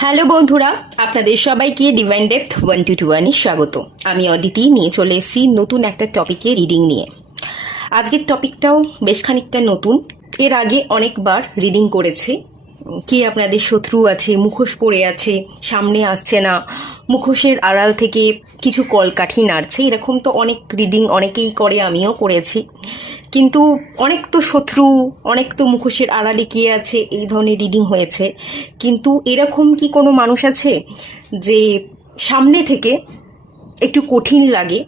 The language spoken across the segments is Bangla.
হ্যালো বন্ধুরা, আপনাদের সবাইকে ডিভাইন ডেপথ 1 স্বাগত। আমি অদিতি নিয়ে চলে এসেছি নতুন একটা টপিকে রিডিং নিয়ে। আজকের টপিকটাও বেশ খানিকটা নতুন। এর আগে অনেকবার রিডিং করেছি। কি আপনাদের শত্রু আছে, মুখোশ পড়ে আছে, সামনে আসছে না, মুখোশের আড়াল থেকে কিছু কলকাঠি নাড়ছে, এরকম তো অনেক রিডিং অনেকেই করে, আমিও করেছি। কিন্তু অনেক তো শত্রু, অনেক তো মুখোশের আড়ালে কে আছে, এই ধরনের রিডিং হয়েছে। কিন্তু এরকম কি কোনো মানুষ আছে যে সামনে থেকে একটু কঠিন লাগে,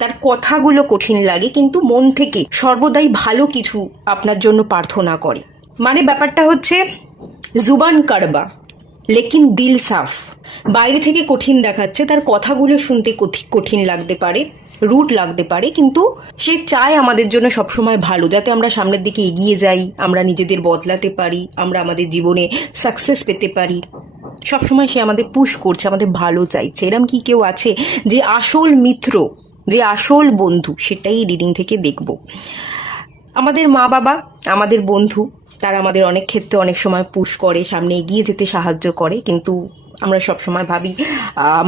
তার কথাগুলো কঠিন লাগে, কিন্তু মন থেকে সর্বদাই ভালো কিছু আপনার জন্য প্রার্থনা করে? মানে ব্যাপারটা হচ্ছে জুবান কারবা লেকিন দিল সাফ। বাইরে থেকে কঠিন দেখাচ্ছে, তার কথাগুলো শুনতে কঠিন লাগতে পারে, রুট লাগতে পারে, কিন্তু সে চায় আমাদের জন্য সবসময় ভালো, যাতে আমরা সামনের দিকে এগিয়ে যাই, আমরা নিজেদের বদলাতে পারি, আমরা আমাদের জীবনে সাকসেস পেতে পারি। সবসময় সে আমাদের পুশ করছে, আমাদের ভালো চাইছে। এরম কি কেউ আছে যে আসল মিত্র, যে আসল বন্ধু? সেটাই রিডিং থেকে দেখব। আমাদের মা বাবা, আমাদের বন্ধু, তারা আমাদের অনেক ক্ষেত্রে অনেক সময় পুশ করে, সামনে এগিয়ে যেতে সাহায্য করে, কিন্তু আমরা সব সময় ভাবি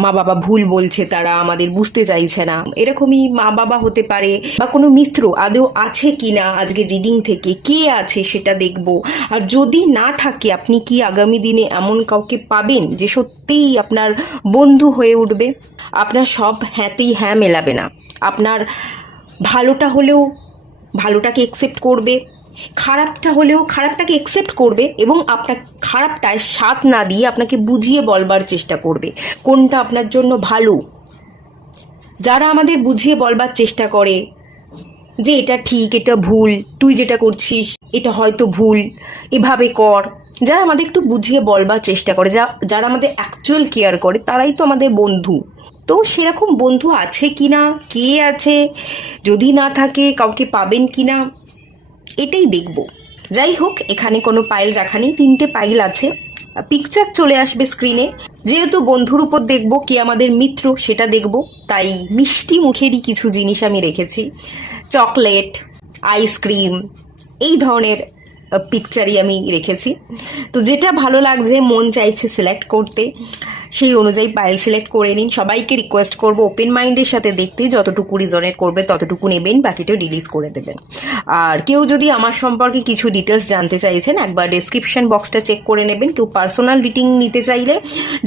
মা বাবা ভুল বলছে, তারা আমাদের বুঝতে চাইছে না। এরকমই মা বাবা হতে পারে, বা কোনো মিত্র আদৌ আছে কিনা আজকে রিডিং থেকে কে আছে সেটা দেখব। আর যদি না থাকে, আপনি কি আগামী দিনে এমন কাউকে পাবেন যে সত্যিই আপনার বন্ধু হয়ে উঠবে? আপনার সব হ্যাঁতেই হ্যাঁ মেলাবে না, আপনার ভালোটা হলেও ভালোটাকে একসেপ্ট করবে, খারাপটা হলেও খারাপটাকে একসেপ্ট করবে, এবং আপনার খারাপটায় সাথ না দিয়ে আপনাকে বুঝিয়ে বলবার চেষ্টা করবে কোনটা আপনার জন্য ভালো। যারা আমাদের বুঝিয়ে বলবার চেষ্টা করে যে এটা ঠিক, এটা ভুল, তুই যেটা করছিস এটা হয়তো ভুল, এভাবে কর, যারা আমাদের একটু বুঝিয়ে বলবার চেষ্টা করে, যারা আমাদের অ্যাকচুয়াল কেয়ার করে, তারাই তো আমাদের বন্ধু। তো সেরকম বন্ধু আছে কিনা, কে আছে, যদি না থাকে কাউকে পাবেন কিনা, এটাই দেখব। যাই হোক, এখানে কোনো পাইল রাখা নেই, 3টে পাইল আছে, পিকচার চলে আসবে স্ক্রিনে। যেহেতু বন্ধুর উপর দেখব, কি আমাদের মিত্র সেটা দেখব, তাই মিষ্টি মুখেরই কিছু জিনিস আমি রেখেছি। চকলেট, আইসক্রিম, এই ধরনের পিকচারই আমি রেখেছি। তো যেটা ভালো লাগছে, মন চাইছে সিলেক্ট করতে, সেই অনুযায়ী পাইল সিলেক্ট করে নিন। সবাইকে রিকোয়েস্ট করব ওপেন মাইন্ডের সাথে দেখতে, যতটুকু রিজনেট করবে ততটুকু নেবেন, বাকিটা রিলিজ করে দেবেন। আর কেউ যদি আমার সম্পর্কে কিছু ডিটেলস জানতে চাইছেন, একবার ডেসক্রিপশন বক্সটা চেক করে নেবেন। কেউ পার্সোনাল রিডিং নিতে চাইলে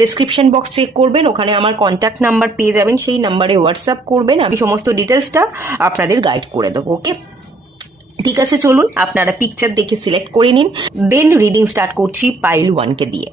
ডেসক্রিপশন বক্স চেক করবেন, ওখানে আমার কন্ট্যাক্ট নাম্বার পেয়ে যাবেন, সেই নাম্বারে হোয়াটসঅ্যাপ করবেন, আমি সমস্ত ডিটেলসটা আপনাদের গাইড করে দেবো। ওকে, ঠিক আছে, চলুন আপনারা পিকচার দেখে সিলেক্ট করে নিন, দেন রিডিং স্টার্ট করছি পাইল 1কে দিয়ে।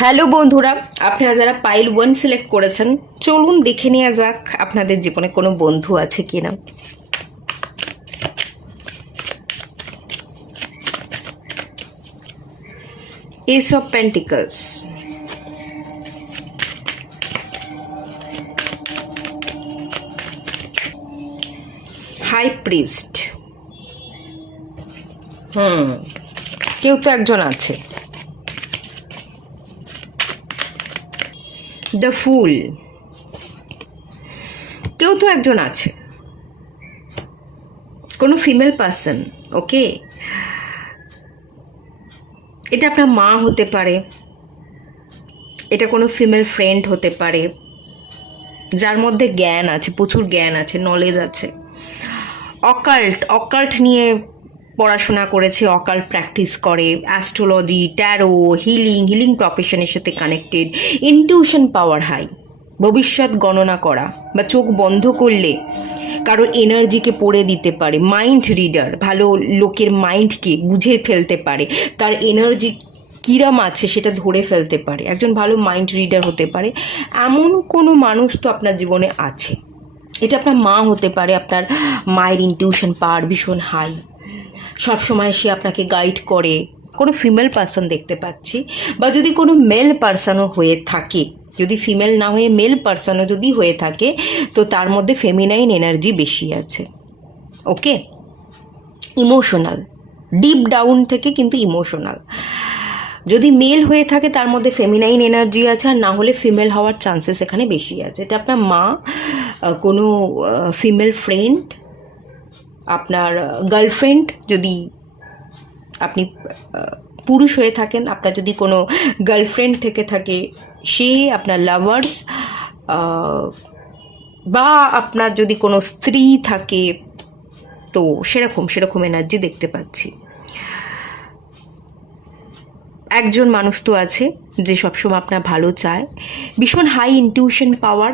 হ্যালো বন্ধুরা, আপনারা যারা পাইল 1 সিলেক্ট করেছেন, চলুন দেখে নেওয়া যাক আপনাদের জীবনে কোনো বন্ধু আছে কিনা। Ace of pentacles, high priest, কেউ তো একজন আছে। দ্য ফুল, কেউ তো একজন আছে, কোনো ফিমেল পার্সন। ওকে, এটা আপনার মা হতে পারে, এটা কোনো ফিমেল ফ্রেন্ড হতে পারে, যার মধ্যে জ্ঞান আছে, প্রচুর জ্ঞান আছে, নলেজ আছে। অকাল্ট নিয়ে পড়াশোনা করেছে, অকাল্ট প্র্যাকটিস করে, অ্যাস্ট্রোলজি, ট্যারো, হিলিং প্রফেশনের সাথে কানেক্টেড, ইনটিউশন পাওয়ার হাই, ভবিষ্যৎ গণনা করা, বা চোখ বন্ধ করলে কারোর এনার্জিকে পড়ে দিতে পারে, মাইন্ড রিডার, ভালো লোকের মাইন্ডকে বুঝে ফেলতে পারে, তার এনার্জি কিরম আছে সেটা ধরে ফেলতে পারে, একজন ভালো মাইন্ড রিডার হতে পারে। এমন কোনো মানুষ তো আপনার জীবনে আছে। এটা আপনার মা হতে পারে, আপনার মায়ের ইনটিউশন পাওয়ার ভীষণ হাই, সবসময় সে আপনাকে গাইড করে। কোনো ফিমেল পার্সন দেখতে পাচ্ছি, বা যদি কোনো মেল পার্সনও হয়ে থাকে, যদি ফিমেল না হয়ে মেল পার্সনও যদি হয়ে থাকে, তো তার মধ্যে ফেমিনাইন এনার্জি বেশি আছে। ওকে, ইমোশনাল, ডিপ ডাউন থেকে কিন্তু ইমোশনাল। যদি মেল হয়ে থাকে তার মধ্যে ফেমিনাইন এনার্জি আছে, আর না হলে ফিমেল হওয়ার চান্সেস এখানে বেশি আছে। এটা আপনার মা, কোনো ফিমেল ফ্রেন্ড, আপনার গার্লফ্রেন্ড, যদি আপনি পুরুষ হয়ে থাকেন, আপনার যদি কোনো গার্লফ্রেন্ড থেকে থাকে, সে আপনার লাভার্স, বা আপনার যদি কোনো স্ত্রী থাকে, তো সেরকম এনার্জি দেখতে পাচ্ছি। একজন মানুষ তো আছে যে সবসময় আপনার ভালো চায়, ভীষণ হাই ইনটিউশন পাওয়ার।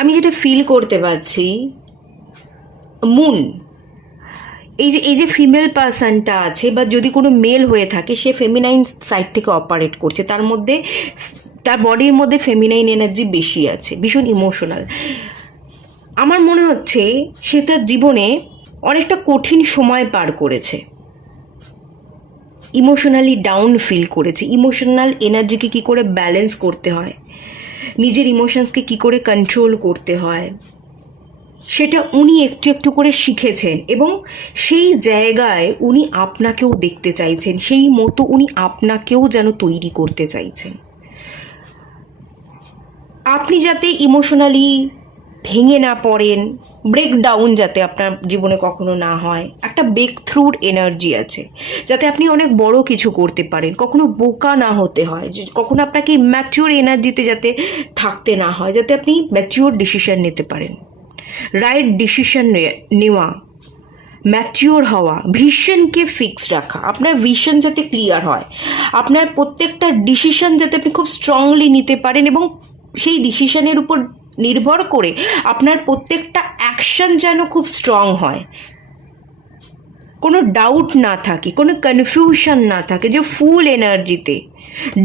আমি যেটা ফিল করতে পারছি, মুন, এই যে ফিমেল পার্সনটা আছে, বা যদি কোনো মেল হয়ে থাকে, সে ফেমিনাইন সাইড থেকে অপারেট করছে, তার মধ্যে তার বডির মধ্যে ফেমিনাইন এনার্জি বেশি আছে, ভীষণ ইমোশনাল। আমার মনে হচ্ছে সে তার জীবনে অনেকটা কঠিন সময় পার করেছে, ইমোশনালি ডাউন ফিল করেছে, ইমোশনাল এনার্জিকে কী করে ব্যালেন্স করতে হয়, নিজের ইমোশনসকে কী করে কন্ট্রোল করতে হয়, সেটা উনি একটু একটু করে শিখেছেন, এবং সেই জায়গায় উনি আপনাকেও দেখতে চাইছেন, সেই মতো উনি আপনাকেও যেন তৈরি করতে চাইছেন। আপনি যাতে ইমোশনালি ভেঙে না পড়েন, ব্রেকডাউন যাতে আপনার জীবনে কখনো না হয়, একটা ব্রেক থ্রুর এনার্জি আছে, যাতে আপনি অনেক বড় কিছু করতে পারেন, কখনো বোকা না হতে হয়, কখনো আপনাকে ম্যাচিওর এনার্জিতে যাতে থাকতে না হয়, যাতে আপনি ম্যাচিওর ডিসিশন নিতে পারেন, রাইট ডিসিশন নেওয়া, ম্যাচিওর হওয়া, ভিশনকে ফিক্স রাখা, আপনার ভিশন যাতে ক্লিয়ার হয়, আপনার প্রত্যেকটা ডিসিশন যাতে আপনি খুব স্ট্রংলি নিতে পারেন, এবং সেই ডিসিশনের উপর নির্ভর করে আপনার প্রত্যেকটা অ্যাকশন যেন খুব স্ট্রং হয়, কোনো ডাউট না থাকে, কোনো কনফিউশন না থাকে, যে ফুল এনার্জিতে,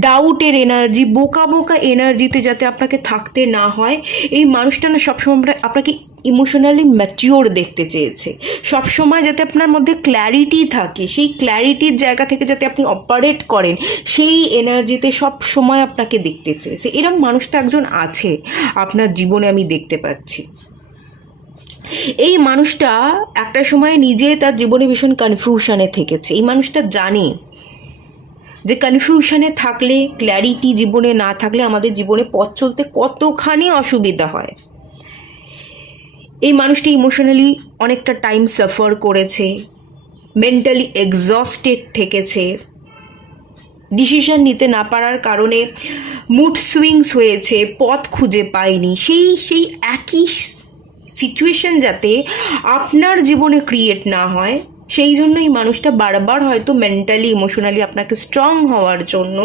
ডাউটের এনার্জি, বোকা বোকা এনার্জিতে যাতে আপনাকে থাকতে না হয়। এই মানুষটা না সবসময় আপনাকে ইমোশনালি ম্যাচিওর দেখতে চেয়েছে, সবসময় যাতে আপনার মধ্যে ক্ল্যারিটি থাকে, সেই ক্ল্যারিটির জায়গা থেকে যাতে আপনি অপারেট করেন, সেই এনার্জিতে সব সময় আপনাকে দেখতে চেয়েছে। এরকম মানুষটা একজন আছে আপনার জীবনে, আমি দেখতে পাচ্ছি। এই মানুষটা একটা সময় নিজে তার জীবনে ভীষণ কনফিউশনে থেকেছে। এই মানুষটা জানে যে কনফিউশনে থাকলে, ক্ল্যারিটি জীবনে না থাকলে আমাদের জীবনে পথ চলতে কতখানি অসুবিধা হয়। এই মানুষটি ইমোশনালি অনেকটা টাইম সাফার করেছে, মেন্টালি এক্সস্টেড থেকেছে, ডিসিশন নিতে না পারার কারণে মুড সুইংস হয়েছে, পথ খুঁজে পায়নি। সেই একই সিচুয়েশন যাতে আপনার জীবনে ক্রিয়েট না হয়, সেই জন্যই মানুষটা বারবার হয়তো মেন্টালি ইমোশনালি আপনাকে স্ট্রং হওয়ার জন্য,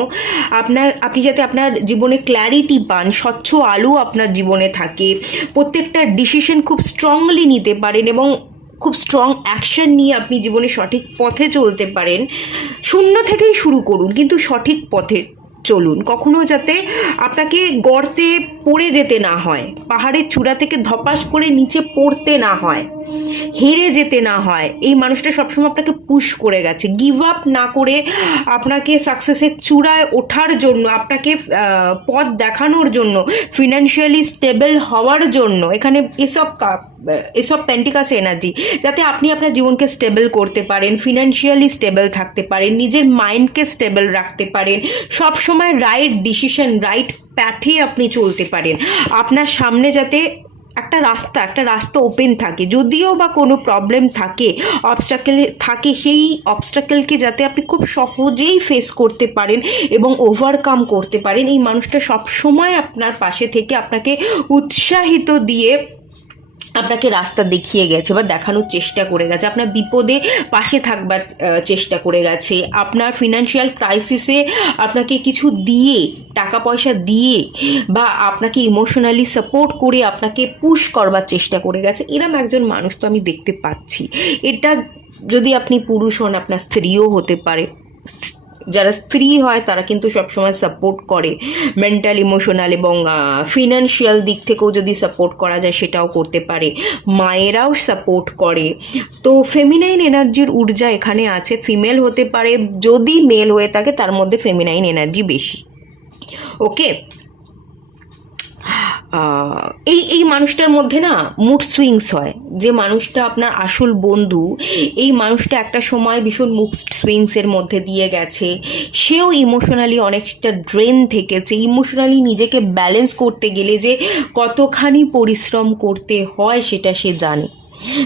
আপনি যাতে আপনার জীবনে ক্ল্যারিটি পান, স্বচ্ছ আলো আপনার জীবনে থাকে, প্রত্যেকটা ডিসিশন খুব স্ট্রংলি নিতে পারেন, এবং খুব স্ট্রং অ্যাকশন নিয়ে আপনি জীবনে সঠিক পথে চলতে পারেন। শূন্য থেকেই শুরু করুন, কিন্তু সঠিক পথে চলুন, কখনো যাতে আপনাকে গর্তে পড়ে যেতে না হয়, পাহাড়ের চূড়া থেকে ধপাস করে নিচে পড়তে না হয়, হেরে যেতে না হয়। এই মানুষটা সবসময় আপনাকে পুশ করে গেছে, গিভ আপ না করে আপনাকে সাকসেসের চূড়ায় ওঠার জন্য, আপনাকে পথ দেখানোর জন্য, ফিনান্সিয়ালি স্টেবল হওয়ার জন্য। এখানে এসব পেন্টিকাস এনার্জি, যাতে আপনি আপনার জীবনকে স্টেবল করতে পারেন, ফিনান্সিয়ালি স্টেবল থাকতে পারেন, নিজের মাইন্ডকে স্টেবল রাখতে পারেন, সব সময় রাইট ডিসিশন, রাইট প্যাথে আপনি চলতে পারেন, আপনার সামনে যাতে একটা রাস্তা ওপেন থাকে, যদিও বা কোনো প্রবলেম থাকে, অবস্টাকেল থাকে, সেই অবস্টাকেলকে যাতে আপনি খুব সহজেই ফেস করতে পারেন এবং ওভারকাম করতে পারেন। এই মানুষটা সব সময় আপনার পাশে থেকে আপনাকে উৎসাহিত দিয়ে আপনাকে রাস্তা দেখিয়ে গেছে বা দেখানোর চেষ্টা করে গেছে, আপনার বিপদে পাশে থাকবার চেষ্টা করে গেছে, আপনার ফিনান্সিয়াল ক্রাইসিসে আপনাকে কিছু দিয়ে, টাকা পয়সা দিয়ে, বা আপনাকে ইমোশনালি সাপোর্ট করে আপনাকে পুশ করবার চেষ্টা করে গেছে। এরম একজন মানুষ তো আমি দেখতে পাচ্ছি। এটা যদি আপনি পুরুষ হন, আপনার স্ত্রীও হতে পারে। যারা স্ত্রী হয় তারা কিন্তু সবসময় সাপোর্ট করে, মেন্টাল, ইমোশনাল এবং ফিনান্সিয়াল দিক থেকেও যদি সাপোর্ট করা যায় সেটাও করতে পারে, মায়েরাও সাপোর্ট করে। তো ফেমিনাইন এনার্জির ঊর্জা এখানে আছে। ফিমেল হতে পারে, যদি মেল হয়ে থাকে তার মধ্যে ফেমিনাইন এনার্জি বেশি। ওকে, এই এই মানুষটার মধ্যে না মুড সুইংস হয়। যে মানুষটা আপনার আসল বন্ধু, এই মানুষটা একটা সময় ভীষণ মুড সুইংসের মধ্যে দিয়ে গেছে। সেও ইমোশনালি অনেকটা ড্রেন থেকেছে। ইমোশনালি নিজেকে ব্যালেন্স করতে গেলে যে কতখানি পরিশ্রম করতে হয় সেটা সে জানে।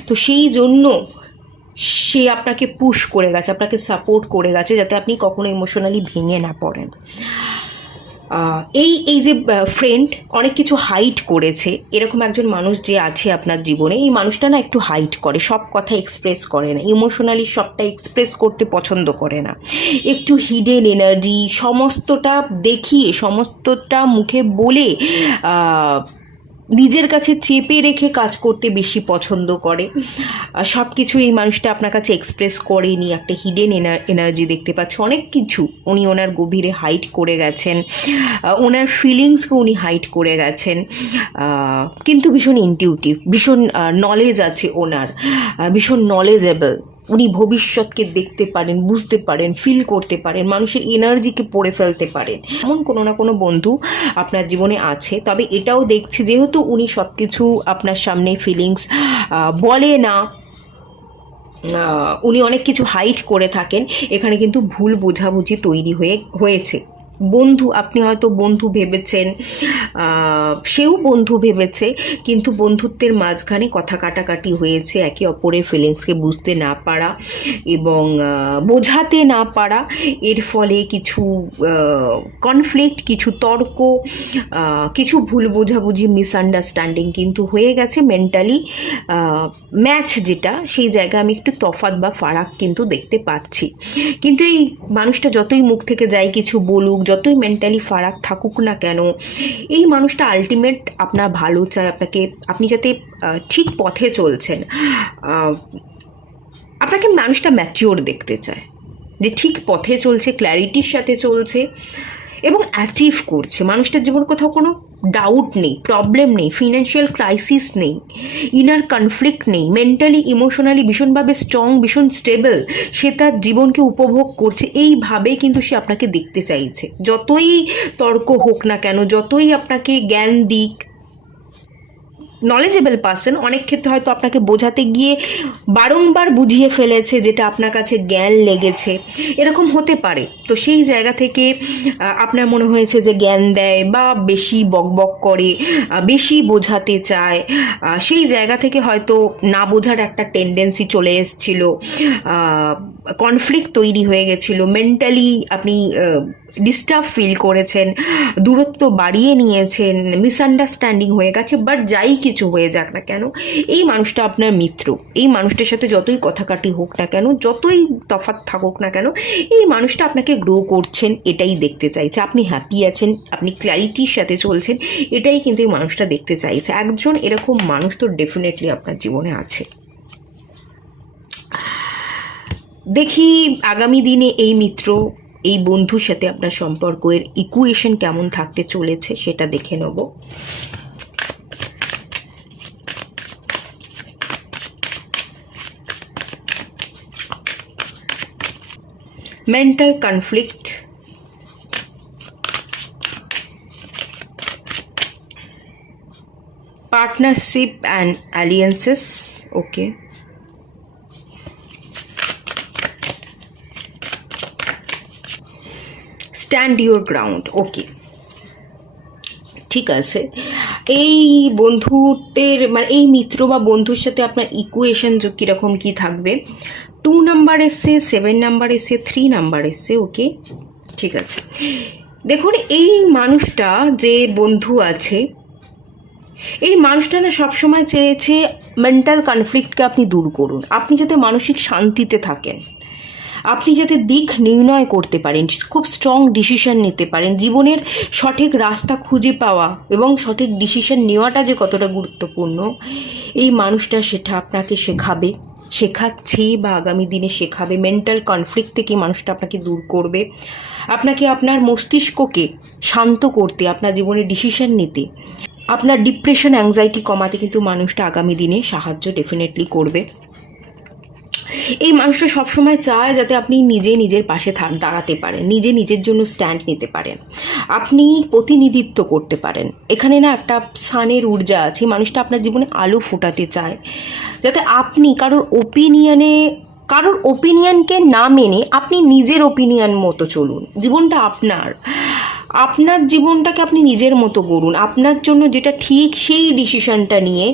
তো সেই জন্য সে আপনাকে পুশ করে গেছে, আপনাকে সাপোর্ট করে গেছে, যাতে আপনি কখনো ইমোশনালি ভেঙে না পড়েন। এই এই যে ফ্রেন্ড অনেক কিছু হাইড করেছে, এরকম একজন মানুষ যে আছে আপনার জীবনে, এই মানুষটা না একটু হাইড করে, সব কথা এক্সপ্রেস করে না, ইমোশনালি সবটা এক্সপ্রেস করতে পছন্দ করে না, একটু হিডেন এনার্জি সমস্তটা দেখিয়ে, সমস্তটা মুখে বলে নিজের কাছে চেপে রেখে কাজ করতে বেশি পছন্দ করে। সব কিছু এই মানুষটা আপনার কাছে এক্সপ্রেস করেনি, একটা হিডেন এনার্জি দেখতে পাচ্ছে, অনেক কিছু উনি ওনার গভীরে হাইড করে গেছেন, ওনার ফিলিংসকে উনি হাইড করে গেছেন। কিন্তু ভীষণ ইনটিউটিভ, ভীষণ নলেজ আছে ওনার, ভীষণ নলেজেবল। উনি ভবিষ্যৎকে দেখতে পারেন, বুঝতে পারেন, ফিল করতে পারেন, মানুষের এনার্জিকে পড়ে ফেলতে পারেন। এমন কোনো না কোনো বন্ধু আপনার জীবনে আছে। তবে এটাও দেখছি, যেহেতু উনি সব কিছু আপনার সামনে ফিলিংস বলে না, উনি অনেক কিছু হাইড করে থাকেন, এখানে কিন্তু ভুল বোঝাবুঝি তৈরি হয়েছে। বন্ধু, আপনি হয়তো বন্ধু ভেবেছেন, সেও বন্ধু ভেবেছে, কিন্তু বন্ধুত্বের মাঝখানে কথা কাটাকাটি হয়েছে, একে অপরের ফিলিংসকে বুঝতে না পারা এবং বোঝাতে না পারা, এর ফলে কিছু কনফ্লিক্ট, কিছু তর্ক, কিছু ভুল বোঝাবুঝি, মিসআন্ডারস্ট্যান্ডিং কিন্তু হয়ে গেছে। মেন্টালি ম্যাচ যেটা, সেই জায়গায় আমি একটু তফাৎ বা ফারাক কিন্তু দেখতে পাচ্ছি। কিন্তু এই মানুষটা যতই মুখ থেকে যাই কিছু বলুক, যতই মেন্টালি ফারাক থাকুক না কেন, এই মানুষটা আলটিমেট আপনার ভালো চায়, আপনাকে, আপনি যাতে ঠিক পথে চলছেন, আপনাকে মানুষটা ম্যাচিওর দেখতে চায়, যে ঠিক পথে চলছে, ক্ল্যারিটির সাথে চলছে এবং অ্যাচিভ করছে। মানুষটার জীবন কোথাও কোনো ডাউট নেই, প্রবলেম নেই, ফিনান্সিয়াল ক্রাইসিস নেই, ইনার কনফ্লিক্ট নেই, মেন্টালি ইমোশনালি ভীষণভাবে স্ট্রং, ভীষণ স্টেবল, সে তার জীবনকে উপভোগ করছে। এইভাবেই কিন্তু সে আপনাকে দেখতে চাইছে। যতই তর্ক হোক না কেন, যতই আপনাকে জ্ঞান দিক, নলেজেবল পার্সন, অনেক ক্ষেত্রে হয়তো আপনাকে বোঝাতে গিয়ে বারংবার বুঝিয়ে ফেলেছে, যেটা আপনার কাছে জ্ঞান লেগেছে, এরকম হতে পারে। তো সেই জায়গা থেকে আপনার মনে হয়েছে যে জ্ঞান দেয় বা বেশি বকবক করে, বেশি বোঝাতে চায়, সেই জায়গা থেকে হয়তো না বোঝার একটা টেন্ডেন্সি চলে এসেছিল, কনফ্লিক্ট তৈরি হয়ে গেছিলো, মেন্টালি আপনি ডিস্টার্ব ফিল করেছেন, দূরত্ব বাড়িয়ে নিয়েছেন, মিসআন্ডারস্ট্যান্ডিং হয়ে গেছে। বাট যাই কিছু হয়ে যাক না কেন, এই মানুষটা আপনার মিত্র। এই মানুষটার সাথে যতই কথাকাটি হোক না কেন, যতই তফাৎ থাকুক না কেন, এই মানুষটা আপনাকে গ্রো করছেন, এটাই দেখতে চাইছে। আপনি হ্যাপি আছেন, আপনি ক্ল্যারিটির সাথে চলছেন, এটাই কিন্তু এই মানুষটা দেখতে চাইছে। একজন এরকম মানুষ তো ডেফিনেটলি আপনার জীবনে আছে। দেখি আগামী দিনে এই মিত্র, এই বন্ধুর সাথে আপনার সম্পর্কের ইকুয়েশন কেমন থাকতে চলেছে, সেটা দেখে নেব। Mental conflict, partnership and alliances, okay, stand your ground, okay, ঠিক আছে। এই বন্ধুত্বের মানে এই মিত্র বা বন্ধুর সাথে আপনার ইকুয়েশন কীরকম কী থাকবে? 2 নাম্বার এসছে, 7 নাম্বার এসছে, 3 নাম্বার এসছে, ওকে, ঠিক আছে। দেখুন, এই মানুষটা যে বন্ধু আছে, এই মানুষটা না সবসময় চেয়েছে মেন্টাল কনফ্লিক্টকে আপনি দূর করুন, আপনি যাতে মানসিক শান্তিতে থাকেন, আপনি যাতে দিক নির্ণয় করতে পারেন, খুব স্ট্রং ডিসিশন নিতে পারেন, জীবনের সঠিক রাস্তা খুঁজে পাওয়া এবং সঠিক ডিসিশন নেওয়াটা যে কতটা গুরুত্বপূর্ণ, এই মানুষটা সেটা আপনাকে শেখাবে, শেখাচ্ছে বা আগামী দিনে শেখাবে। মেন্টাল কনফ্লিক্ট থেকে মানুষটা আপনাকে দূর করবে, আপনাকে আপনার মস্তিষ্ককে শান্ত করতে, আপনার জীবনে ডিসিশন নিতে, আপনার ডিপ্রেশন অ্যাংজাইটি কমাতে কিন্তু মানুষটা আগামী দিনে সাহায্য ডেফিনেটলি করবে। এই মানুষটা সবসময় চায় যাতে আপনি নিজে নিজের পাশে দাঁড়াতে পারেন, নিজে নিজের জন্য স্ট্যান্ড নিতে পারেন, আপনি প্রতিনিধিত্ব করতে পারেন। এখানে না একটা সানের ঊর্জা আছে, মানুষটা আপনার জীবনে আলো ফোটাতে চায়, যাতে আপনি কারোর ওপিনিয়নকে না মেনে আপনি নিজের ওপিনিয়ন মতো চলুন। জীবনটা আপনার জীবনটাকে আপনি নিজের মতো গড়ুন, আপনার জন্য যেটা ঠিক সেই ডিসিশনটা নিয়ে।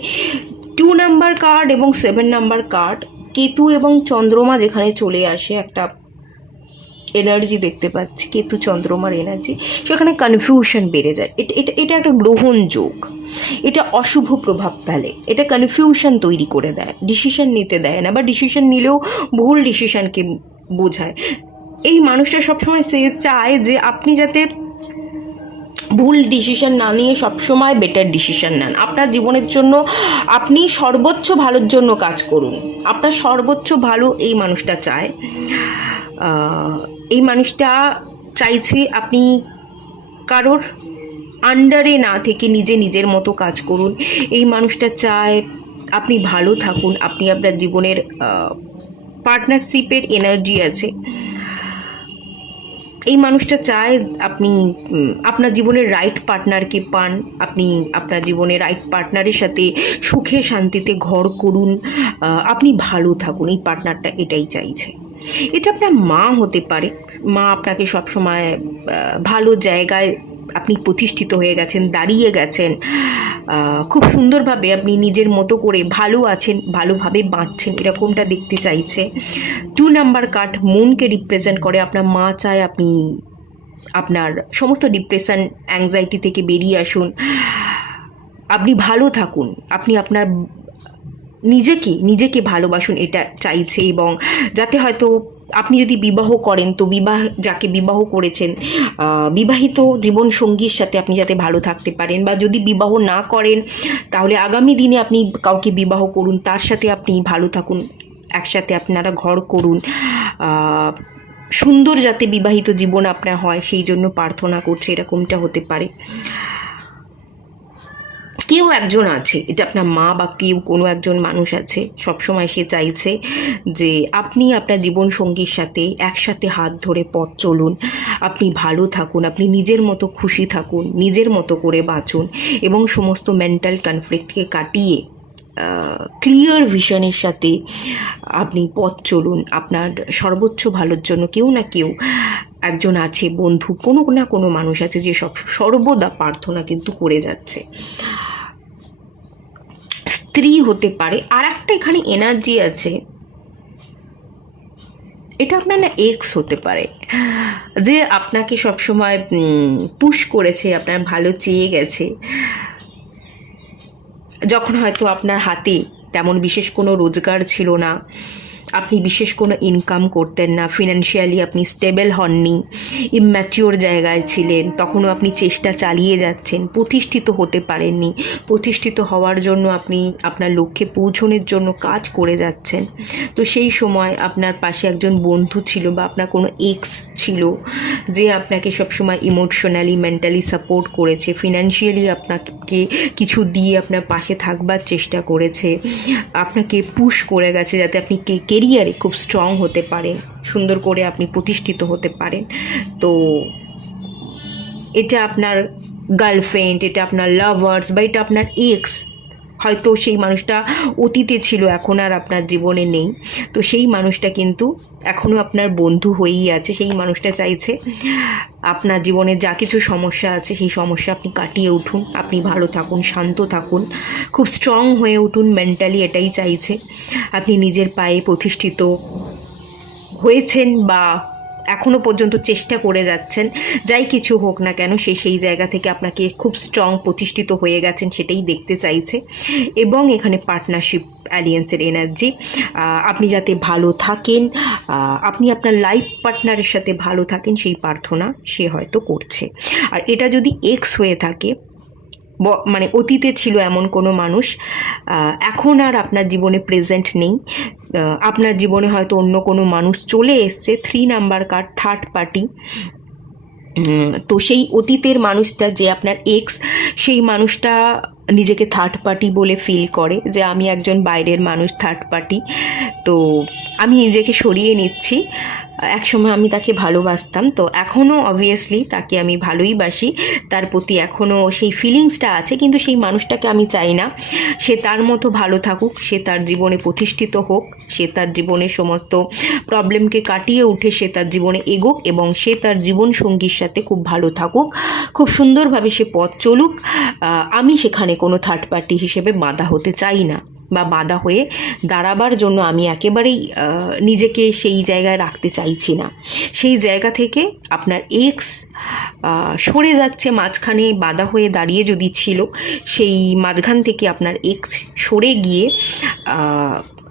2 নাম্বার কার্ড এবং 7 নাম্বার কার্ড, কেতু এবং চন্দ্রমা যেখানে চলে আসে, একটা এনার্জি দেখতে পাচ্ছি, কেতু চন্দ্রমার এনার্জি, সেখানে কনফিউশন বেড়ে যায়। এটা একটা গ্রহণ যোগ, এটা অশুভ প্রভাব ফেলে, এটা কনফিউশন তৈরি করে দেয়, ডিসিশন নিতে দেয় না, বা ডিসিশন নিলেও ভুল ডিসিশনকে বোঝায়। এই মানুষটা সবসময় চায় যে আপনি যাতে ভুল ডিসিশন না নিয়ে সবসময় বেটার ডিসিশন নেন। আপনার জীবনের জন্য আপনি সর্বোচ্চ ভালোর জন্য কাজ করুন, আপনার সর্বোচ্চ ভালো এই মানুষটা চায়। এই মানুষটা চাইছে আপনি কারোর আন্ডারে না থেকে নিজের মতো কাজ করুন। এই মানুষটা চায় আপনি ভালো থাকুন, আপনি আপনার জীবনের পার্টনারশিপের এনার্জি আছে। এই মানুষটা চায় আপনি আপনার জীবনের রাইট পার্টনারকে পান, আপনি আপনার জীবনের রাইট পার্টনারের সাথে সুখে শান্তিতে ঘর করুন, আপনি ভালো থাকুন। এই পার্টনারটা এটাই চাইছে। এটা আপনার মা হতে পারে, মা আপনাকে সবসময় ভালো জায়গায় আপনি প্রতিষ্ঠিত হয়ে গেছেন, দাঁড়িয়ে গেছেন, খুব সুন্দরভাবে আপনি নিজের মতো করে ভালো আছেন, ভালোভাবে বাঁচছেন, এরকমটা দেখতে চাইছে। 2 নাম্বার কার্ড মনকে রিপ্রেজেন্ট করে। আপনার মা চায় আপনি আপনার সমস্ত ডিপ্রেশন, অ্যাংজাইটি থেকে বেরিয়ে আসুন, আপনি ভালো থাকুন, আপনি আপনার নিজেকে ভালোবাসুন, এটা চাইছে। এবং যাতে হয়তো আপনি যদি বিবাহ করেন, তো যাকে বিবাহ করেছেন, বিবাহিত জীবন সঙ্গীর সাথে আপনি যাতে ভালো থাকতে পারেন, বা যদি বিবাহ না করেন তাহলে আগামী দিনে আপনি কাউকে বিবাহ করুন, তার সাথে আপনি ভালো থাকুন, একসাথে আপনারা ঘর করুন, সুন্দর যাতে বিবাহিত জীবন আপনার হয় সেই জন্য প্রার্থনা করছে, এরকমটা হতে পারে। কেউ একজন আছে, এটা আপনার মা বা কোনো একজন মানুষ আছে, সবসময় সে চাইছে যে আপনি আপনার জীবন সঙ্গীর সাথে একসাথে হাত ধরে পথ চলুন, আপনি ভালো থাকুন, আপনি নিজের মতো খুশি থাকুন, নিজের মতো করে বাঁচুন, এবং সমস্ত মেন্টাল কনফ্লিক্টকে কাটিয়ে ক্লিয়ার ভিশনের সাথে আপনি পথ চলুন আপনার সর্বোচ্চ ভালোর জন্য। কেউ না কেউ একজন আছে, বন্ধু, কোনো না কোনো মানুষ আছে যে সর্বদা প্রার্থনা কিন্তু করে যাচ্ছে। স্ত্রী হতে পারে। আর একটা এখানে এনার্জি আছে, এটা আপনার না এক্স হতে পারে, যে আপনাকে সবসময় পুশ করেছে, আপনার ভালো চেয়ে গেছে, যখন হয়তো আপনার হাতে তেমন বিশেষ কোনো রোজগার ছিল না, আপনি বিশেষ কোনো ইনকাম করতেন না, ফিনান্সিয়ালি আপনি স্টেবল হননি, ইম্যাচিওর জায়গায় ছিলেন, তখনও আপনি চেষ্টা চালিয়ে যাচ্ছেন, প্রতিষ্ঠিত হতে পারেননি, প্রতিষ্ঠিত হওয়ার জন্য আপনি আপনার লক্ষ্যে পৌঁছানোর জন্য কাজ করে যাচ্ছেন। তো সেই সময় আপনার পাশে একজন বন্ধু ছিল, বা আপনার কোনো এক্স ছিল, যে আপনাকে সবসময় ইমোশনালি, মেন্টালি সাপোর্ট করেছে, ফিনান্সিয়ালি আপনাকে কিছু দিয়ে আপনার পাশে থাকবার চেষ্টা করেছে, আপনাকে পুশ করে গেছে যাতে আপনি কেরিয়ারে খুব স্ট্রং হতে পারেন, সুন্দর করে আপনি প্রতিষ্ঠিত হতে পারেন। তো এটা আপনার গার্লফ্রেন্ড, এটা আপনার লাভার্স, বা এটা আপনার এক্স। হয়তো সেই মানুষটা অতীতে ছিল, এখন আর আপনার জীবনে নেই, তো সেই মানুষটা কিন্তু এখনও আপনার বন্ধু হয়েই আছে। সেই মানুষটা চাইছে আপনার জীবনে যা কিছু সমস্যা আছে সেই সমস্যা আপনি কাটিয়ে উঠুন, আপনি ভালো থাকুন, শান্ত থাকুন, খুব স্ট্রং হয়ে উঠুন মেন্টালি, এটাই চাইছে। আপনি নিজের পায়ে প্রতিষ্ঠিত হয়েছেন, বা এখনও পর্যন্ত চেষ্টা করে যাচ্ছেন, যাই কিছু হোক না কেন সেই জায়গা থেকে আপনাকে খুব স্ট্রং প্রতিষ্ঠিত হয়ে গেছেন, সেটাই দেখতে চাইছে। এবং এখানে পার্টনারশিপ অ্যালিয়েন্সের এনার্জি, আপনি যাতে ভালো থাকেন, আপনি আপনার লাইফ পার্টনারের সাথে ভালো থাকেন, সেই প্রার্থনা সে হয়তো করছে। আর এটা যদি এক্স হয়ে থাকে, মানে অতীতে ছিল এমন কোনো মানুষ, এখন আর আপনার জীবনে প্রেজেন্ট নেই, আপনার জীবনে হয়তো অন্য কোনো মানুষ চলে এসছে। 3 নাম্বার কার্ড, থার্ড পার্টি। তো সেই অতীতের মানুষটা, যে আপনার এক্স, সেই মানুষটা নিজেকে থার্ড পার্টি বলে ফিল করে যে আমি একজন বাইরের মানুষ, থার্ড পার্টি। তো আমি নিজেকে সরিয়ে নিচ্ছি। একসময় আমি তাকে ভালোবাসতাম, তো এখনও অবভিয়াসলি তাকে আমি ভালোই বাসি, তার প্রতি এখনও সেই ফিলিংসটা আছে, কিন্তু সেই মানুষটাকে আমি চাই না। সে তার মতো ভালো থাকুক, সে তার জীবনে প্রতিষ্ঠিত হোক, সে তার জীবনের সমস্ত প্রবলেমকে কাটিয়ে উঠে সে তার জীবনে এগোক, এবং সে তার জীবন সঙ্গীর সাথে খুব ভালো থাকুক, খুব সুন্দরভাবে সে পথ চলুক। আমি সেখানে কোনো থার্ড পার্টি হিসেবে বাধা হতে চাই না, বা বাধা হয়ে দাঁড়াবার জন্য আমি একেবারেই নিজেকে সেই জায়গায় রাখতে চাইছি না। সেই জায়গা থেকে আপনার এক্স সরে যাচ্ছে, মাঝখানে বাধা হয়ে দাঁড়িয়ে যদি ছিল, সেই মাঝখান থেকে আপনার এক্স সরে গিয়ে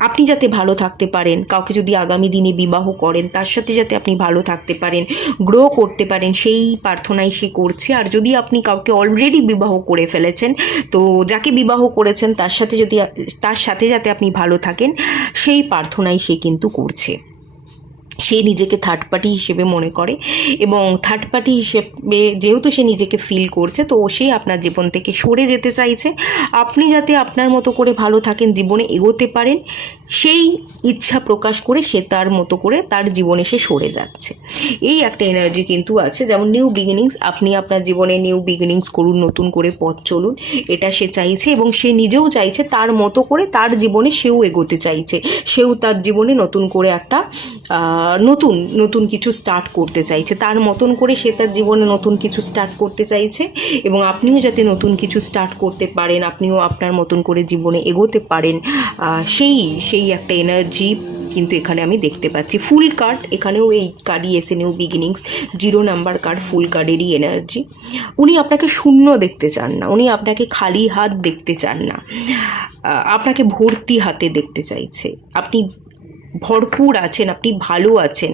আপনি যাতে ভালো থাকতে পারেন, কাউকে যদি আগামী দিনে বিবাহ করেন তার সাথে যাতে আপনি ভালো থাকতে পারেন, গ্রো করতে পারেন, সেই প্রার্থনাই সে করছে। আর যদি আপনি কাউকে অলরেডি বিবাহ করে ফেলেছেন, তো যাকে বিবাহ করেছেন তার সাথে যাতে আপনি ভালো থাকেন, সেই প্রার্থনাই সে কিন্তু করছে। সে নিজেকে থার্ড পার্টি হিসেবে মনে করে, এবং থার্ড পার্টি হিসেবে যেহেতু সে নিজেকে ফিল করছে, তো সে আপনার জীবন থেকে সরে যেতে চাইছে। আপনি যাতে আপনার মতো করে ভালো থাকেন, জীবনে এগোতে পারেন, সেই ইচ্ছা প্রকাশ করে সে তার মতো করে তার জীবনে সে সরে যাচ্ছে। এই একটা এনার্জি কিন্তু আছে, যেমন নিউ বিগিনিংস। আপনি আপনার জীবনে নিউ বিগিনিংস করুন, নতুন করে পথ চলুন, এটা সে চাইছে, এবং সে নিজেও চাইছে তার মতো করে তার জীবনে সেও এগোতে চাইছে। সেও তার জীবনে নতুন করে একটা নতুন কিছু স্টার্ট করতে চাইছে, তার মতন করে সে তার জীবনে নতুন কিছু স্টার্ট করতে চাইছে, এবং আপনিও যাতে নতুন কিছু স্টার্ট করতে পারেন, আপনিও আপনার মতন করে জীবনে এগোতে পারেন, সেই একটা এনার্জি কিন্তু এখানে আমি দেখতে পাচ্ছি। ফুল কার্ড, এখানেও এই কার্ডই এসে, নিউ বিগিনিংস, 0 নাম্বার কার্ড, ফুল কার্ডেরই এনার্জি। উনি আপনাকে শূন্য দেখতে চান না, উনি আপনাকে খালি হাত দেখতে চান না, আপনাকে ভর্তি হাতে দেখতে চাইছে। আপনি ভরপুর আছেন, আপনি ভালো আছেন,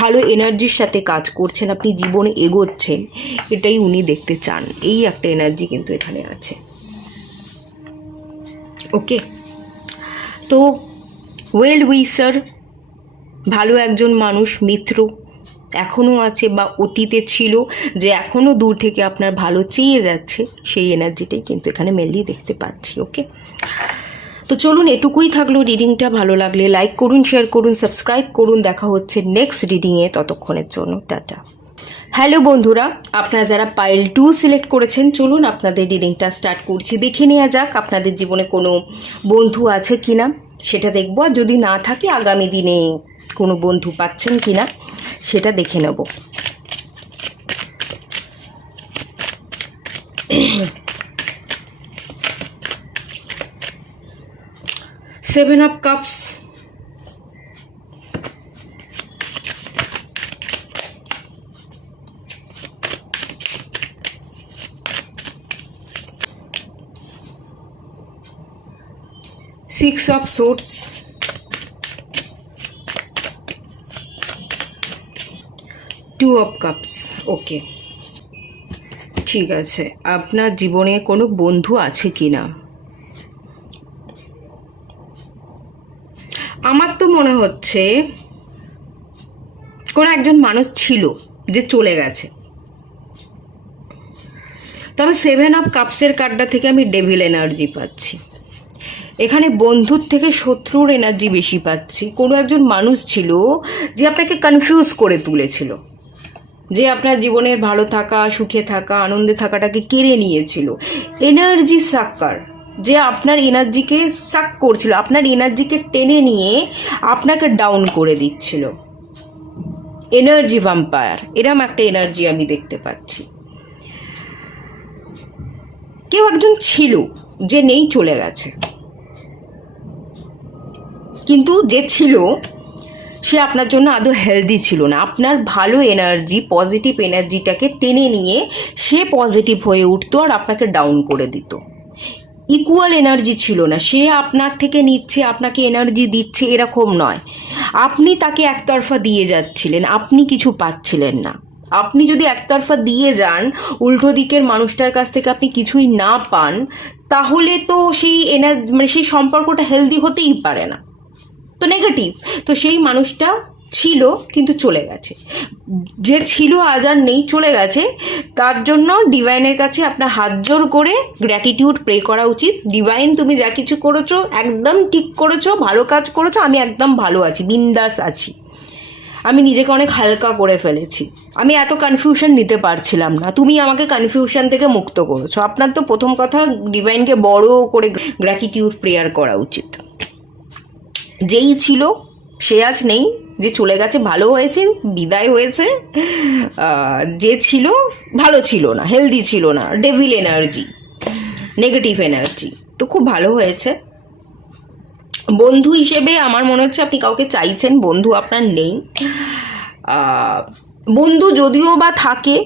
ভালো এনার্জির সাথে কাজ করছেন, আপনি জীবনে এগোচ্ছেন, এটাই উনি দেখতে চান। এই একটা এনার্জি কিন্তু এখানে আছে। ওকে, তো ওয়েল উইসার, ভালো একজন মানুষ, মিত্র এখনও আছে বা অতীতে ছিল, যে এখনও দূর থেকে আপনার ভালো চেয়ে যাচ্ছে, সেই এনার্জিটাই কিন্তু এখানে মেনলি দেখতে পাচ্ছি। ওকে, তো চলুন, এটুকুই থাকলো রিডিংটা। ভালো লাগলে লাইক করুন, শেয়ার করুন, সাবস্ক্রাইব করুন। দেখা হচ্ছে নেক্সট রিডিংয়ে, ততক্ষণের জন্য টাটা। হ্যালো বন্ধুরা, আপনারা যারা পাইল 2 সিলেক্ট করেছেন, চলুন আপনাদের রিডিংটা স্টার্ট করছি। দেখে নেওয়া যাক আপনাদের জীবনে কোনো বন্ধু আছে কিনা, সেটা দেখবো। আর যদি না থাকে, আগামী দিনে কোনো বন্ধু পাচ্ছেন কিনা সেটা দেখে নেব। Seven of Cups, Six of Swords, Two of Cups. ওকে, ঠিক আছে। আপনার জীবনে কোনো বন্ধু আছে কিনা? আমার তো মনে হচ্ছে কোনো একজন মানুষ ছিল যে চলে গেছে, তবে 7 অফ কাপসের কার্ডটা থেকে আমি ডেভিল এনার্জি পাচ্ছি। এখানে বন্ধুর থেকে শত্রুর এনার্জি বেশি পাচ্ছি। কোনো একজন মানুষ ছিল যে আপনাকে কনফিউজ করে তুলেছিল, যে আপনার জীবনের ভালো থাকা, সুখে থাকা, আনন্দে থাকাটাকে কেড়ে নিয়েছিল। এনার্জি সাক্কার, যে আপনার এনার্জিকে সাক করছিল, আপনার এনার্জিকে টেনে নিয়ে আপনাকে ডাউন করে দিচ্ছিল। এনার্জি ভ্যাম্পায়ার, এরম একটা এনার্জি আমি দেখতে পাচ্ছি। কেউ একজন ছিল যে নেই, চলে গেছে, কিন্তু যে ছিল সে আপনার জন্য আদৌ হেলদি ছিল না। আপনার ভালো এনার্জি, পজিটিভ এনার্জিটাকে টেনে নিয়ে সে পজিটিভ হয়ে উঠতো আর আপনাকে ডাউন করে দিত। ইকুয়াল এনার্জি ছিল না, সে আপনার থেকে নিচ্ছে, আপনাকে এনার্জি দিচ্ছে, এরকম নয়। আপনি তাকে একতরফা দিয়ে যাচ্ছিলেন, আপনি কিছু পাচ্ছিলেন না। আপনি যদি একতরফা দিয়ে যান, উল্টো দিকের মানুষটার কাছ থেকে আপনি কিছুই না পান, তাহলে তো সেই সেই সম্পর্কটা হেলদি হতেই পারে না, তো নেগেটিভ। তো সেই মানুষটা ছিল কিন্তু চলে গেছে, যে ছিল আজ আর নেই, চলে গেছে। তার জন্য ডিভাইনের কাছে আপনার হাত জোর করে গ্র্যাটিটিউড প্রে করা উচিত। ডিভাইন, তুমি যা কিছু করেছো একদম ঠিক করেছো, ভালো কাজ করেছো, আমি একদম ভালো আছি, বিন্দাস আছি, আমি নিজেকে অনেক হালকা করে ফেলেছি, আমি এত কনফিউশন নিতে পারছিলাম না, তুমি আমাকে কনফিউশন থেকে মুক্ত করেছো। আপনার তো প্রথম কথা ডিভাইনকে বড় করে গ্র্যাটিটিউড প্রেয়ার করা উচিত। যেই ছিল সে আজ নেই, যে চলে গেছে ভালো হয়েছে, বিদায় হয়েছে। যে ছিল ভালো ছিল না, হেলদি ছিল না, ডেভিল এনার্জি, নেগেটিভ এনার্জি, তো খুব ভালো হয়েছে। বন্ধু হিসেবে আমার মনে হচ্ছে আপনি কাউকে চাইছেন, বন্ধু আপনার নেই। বন্ধু যদিও বা থাকে,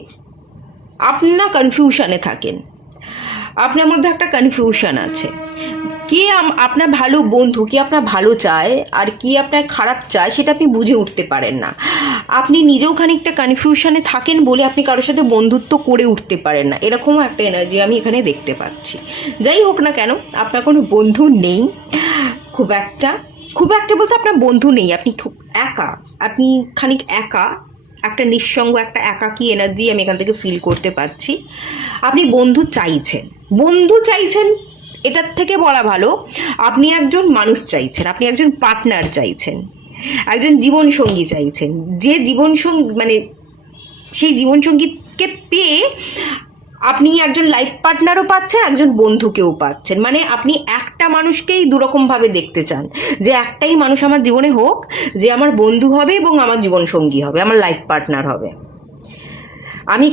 আপনি না কনফিউশনে থাকেন, আপনার মধ্যে একটা কনফিউশন আছে, কে আপনার ভালো বন্ধু, কে আপনার ভালো চায় আর কি আপনার খারাপ চায় সেটা আপনি বুঝে উঠতে পারেন না। আপনি নিজেও খানিকটা কনফিউশনে থাকেন বলে আপনি কারোর সাথে বন্ধুত্ব করে উঠতে পারেন না, এরকমও একটা এনার্জি আমি এখানে দেখতে পাচ্ছি। যাই হোক না কেন, আপনার কোনো বন্ধু নেই, খুব একটা বলতে আপনার বন্ধু নেই, আপনি খুব একা, আপনি খানিক একা, একটা নিঃসঙ্গ, একটা একাকী এনার্জি আমি এখান থেকে ফিল করতে পারছি। আপনি বন্ধু চাইছেন, এটার থেকে বলা ভালো আপনি একজন মানুষ চাইছেন, আপনি একজন পার্টনার চাইছেন, একজন জীবনসঙ্গী চাইছেন, যে জীবনসঙ্গী মানে সেই জীবনসঙ্গীকে পেয়ে আপনি একজন লাইফ পার্টনারও পাচ্ছেন, একজন বন্ধুকেও পাচ্ছেন। মানে আপনি একটা মানুষকেই দুরকমভাবে দেখতে চান, যে একটাই মানুষ আমার জীবনে হোক, যে আমার বন্ধু হবে এবং আমার জীবনসঙ্গী হবে, আমার লাইফ পার্টনার হবে। আমি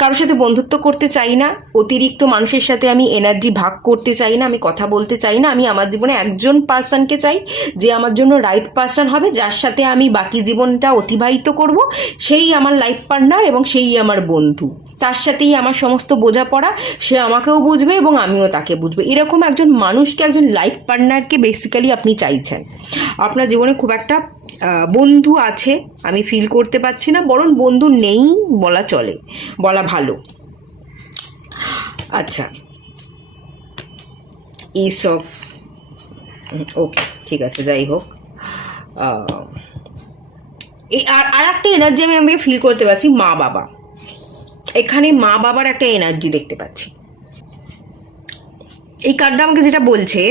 কারোর সাথে বন্ধুত্ব করতে চাই না, অতিরিক্ত মানুষের সাথে আমি এনার্জি ভাগ করতে চাই না, আমি কথা বলতে চাই না। আমি আমার জীবনে একজন পার্সনকে চাই, যে আমার জন্য রাইট পার্সন হবে, যার সাথে আমি বাকি জীবনটা অতিবাহিত করব, সেই আমার লাইফ পার্টনার এবং সেই আমার বন্ধু। তার সাথেই আমার সমস্ত বোঝাপড়া, সে আমাকেও বুঝবে এবং আমিও তাকে বুঝবো। এরকম একজন মানুষকে, একজন লাইফ পার্টনারকে বেসিক্যালি আপনি চাইছেন। আপনার জীবনে খুব একটা বন্ধু আছে আমি ফিল করতে পারছি না, বরং বন্ধু নেই বলা চলে, বলা ভালো। আচ্ছা, এইসব ওকে, ঠিক আছে, যাই হোক। এই আর একটা এনার্জি আমি আমাকে ফিল করতে পারছি, মা বাবা। এখানে মা বাবার একটা এনার্জি দেখতে পাচ্ছি। এই কার্ডটা আমাকে যেটা বলছে,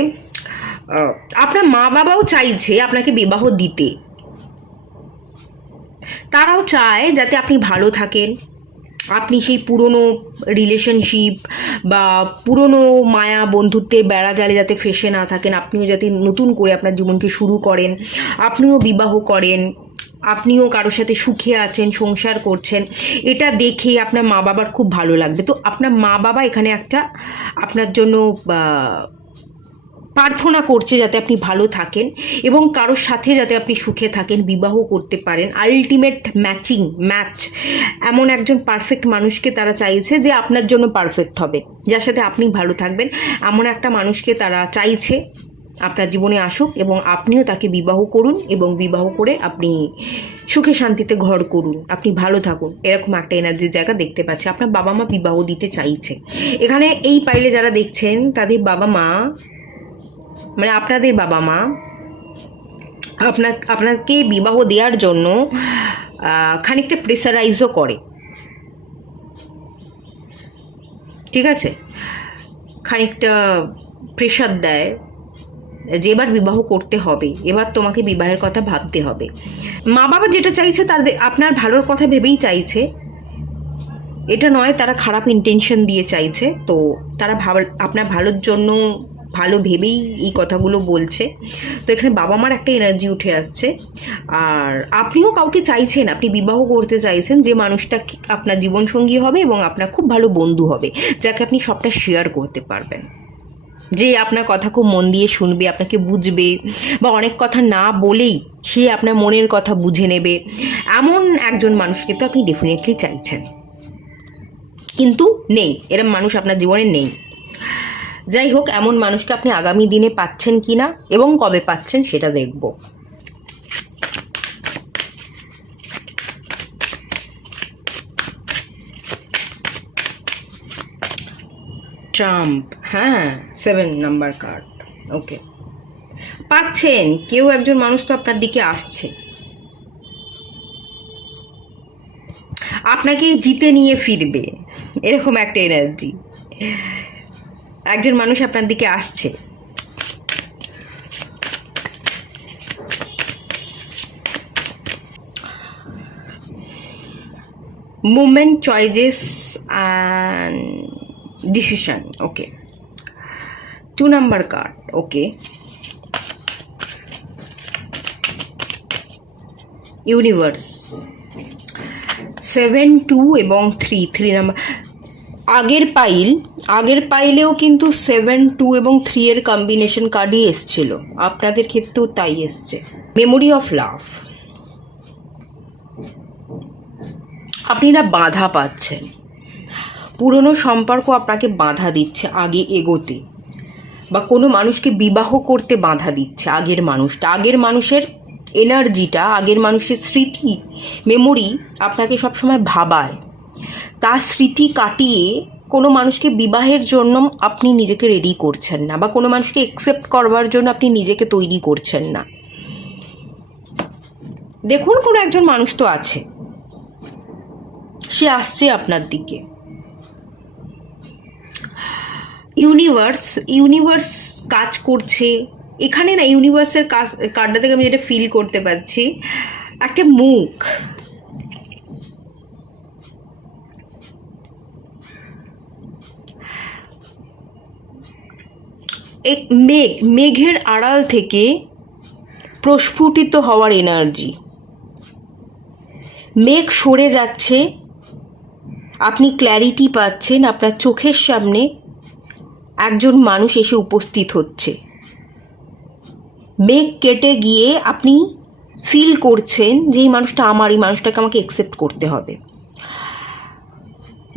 আপনার মা বাবাও চাইছে আপনাকে বিবাহ দিতে, তারাও চায় যাতে আপনি ভালো থাকেন, আপনি সেই পুরনো রিলেশনশিপ বা পুরনো মায়া বন্ধুত্বের বেড়া জালে যাতে ফেসে না থাকেন, আপনিও যাতে নতুন করে আপনার জীবনকে শুরু করেন, আপনিও বিবাহ করেন, আপনিও কারোর সাথে সুখে আছেন, সংসার করছেন, এটা দেখে আপনার মা বাবার খুব ভালো লাগবে। তো আপনার মা বাবা এখানে একটা আপনার জন্য প্রার্থনা করছে যাতে আপনি ভালো থাকেন এবং কারোর সাথে যাতে আপনি সুখে থাকেন, বিবাহ করতে পারেন, আলটিমেট ম্যাচ, এমন একজন পারফেক্ট মানুষকে তারা চাইছে যে আপনার জন্য পারফেক্ট হবে, যার সাথে আপনি ভালো থাকবেন, এমন একটা মানুষকে তারা চাইছে আপনার জীবনে আসুক এবং আপনিও তাকে বিবাহ করুন এবং বিবাহ করে আপনি সুখে শান্তিতে ঘর করুন, আপনি ভালো থাকুন। এরকম একটা এনার্জির জায়গা দেখতে পাচ্ছি। আপনার বাবা মা বিবাহ দিতে চাইছে। এখানে এই পাইলে যারা দেখছেন তাদের বাবা মা, মানে আপনাদের বাবা মা আপনাকে বিবাহ দেওয়ার জন্য খানিকটা প্রেসারাইজও করে, ঠিক আছে, খানিকটা প্রেশার দেয় যে এবার বিবাহ করতে হবে, এবার তোমাকে বিবাহের কথা ভাবতে হবে। মা বাবা যেটা চাইছে তাদের আপনার ভালোর কথা ভেবেই চাইছে, এটা নয় তারা খারাপ ইন্টেনশন দিয়ে চাইছে। তো তারা আপনার ভালোর জন্য ভালো ভেবেই এই কথাগুলো বলছে। তো এখানে বাবা মার একটা এনার্জি উঠে আসছে। আর আপনিও কাউকে চাইছেন, আপনি বিবাহ করতে চাইছেন, যে মানুষটা আপনার জীবনসঙ্গী হবে এবং আপনার খুব ভালো বন্ধু হবে, যাকে আপনি সবটা শেয়ার করতে পারবেন, যে আপনার কথা খুব মন দিয়ে শুনবে, আপনাকে বুঝবে, বা অনেক কথা না বলেই সে আপনার মনের কথা বুঝে নেবে, এমন একজন মানুষকে তো আপনি ডেফিনেটলি চাইছেন, কিন্তু নেই, এরকম মানুষ আপনার জীবনে নেই। যাই হোক, এমন মানুষকে আপনি আগামী দিনে পাচ্ছেন কিনা এবং কবে পাচ্ছেন সেটা দেখব। ট্রাম্প, হ্যাঁ, 7 নাম্বার কার্ড, ওকে, পাচ্ছেন। কেউ একজন মানুষ তো আপনার দিকে আসছে, আপনাকে জিতে নিয়ে ফিরবে, এরকম একটা এনার্জি। একজন মানুষ আপনার দিকে আসছে। Movement, choices and decision. Okay, 2 number card. Okay, universe, 7, 2 এবং 3 নাম্বার। আগের পাইলেও কিন্তু 7, 2 এবং 3 এর কম্বিনেশন কার্ডই এসছিল, আপনাদের ক্ষেত্রেও তাই এসছে। মেমোরি অফ লাভ, আপনি না বাধা পাচ্ছেন, পুরনো সম্পর্ক আপনাকে বাধা দিচ্ছে আগে এগোতে, বা কোনো মানুষকে বিবাহ করতে বাধা দিচ্ছে আগের মানুষের এনার্জিটা, আগের মানুষের স্মৃতি, মেমোরি আপনাকে সবসময় ভাবায়। তার স্মৃতি কাটিয়ে কোনো মানুষকে বিবাহের জন্য আপনি নিজেকে রেডি করছেন না, বা কোনো মানুষকে অ্যাকসেপ্ট করবার জন্য আপনি নিজেকে তৈরি করছেন না। দেখুন, কোনো একজন মানুষ তো আছে, সে আসছে আপনার দিকে। ইউনিভার্স কাজ করছে এখানে না। ইউনিভার্সের কার্ডটা থেকে আমি যেটা ফিল করতে পারছি, একটা মুখ, মেঘের আড়াল থেকে প্রস্ফুটিত হওয়ার এনার্জি। মেঘ সরে যাচ্ছে, আপনি ক্ল্যারিটি পাচ্ছেন, আপনার চোখের সামনে একজন মানুষ এসে উপস্থিত হচ্ছে। মেঘ কেটে গিয়ে আপনি ফিল করছেন যে এই মানুষটা আমার, এই মানুষটাকে আমাকে অ্যাকসেপ্ট করতে হবে।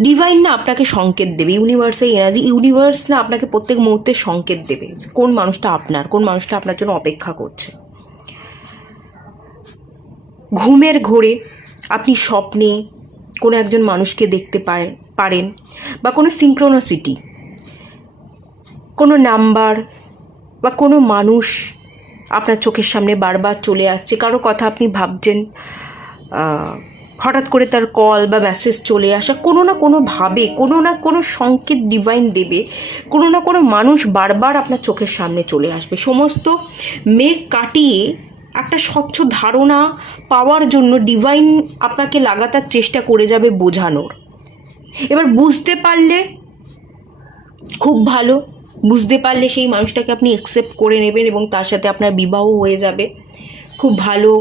ডিভাইন না আপনাকে সংকেত দেবে, ইউনিভার্সের এনার্জি, ইউনিভার্স না আপনাকে প্রত্যেক মুহূর্তে সংকেত দেবে কোন মানুষটা আপনার জন্য অপেক্ষা করছে। ঘুমের ঘোরে আপনি স্বপ্নে কোনো একজন মানুষকে দেখতে পারেন, বা কোনো সিনক্রোনিসিটি, কোনো নাম্বার বা কোনো মানুষ আপনার চোখের সামনে বারবার চলে আসছে। কারো কথা আপনি ভাবছেন, হঠাৎ করে তার কল বা মেসেজ চলে আসা, কোনো না কোনোভাবে কোনো না কোনো সংকেত ডিভাইন দেবে। কোনো না কোনো মানুষ বারবার আপনার চোখের সামনে চলে আসবে। সমস্ত মেঘ কাটিয়ে একটা স্বচ্ছ ধারণা পাওয়ার জন্য ডিভাইন আপনাকে লাগাতার চেষ্টা করে যাবে বোঝানোর। এবার বুঝতে পারলে খুব ভালো, বুঝতে পারলে সেই মানুষটাকে আপনি অ্যাকসেপ্ট করে নেবেন এবং তার সাথে আপনার বিবাহ হয়ে যাবে, খুব ভালো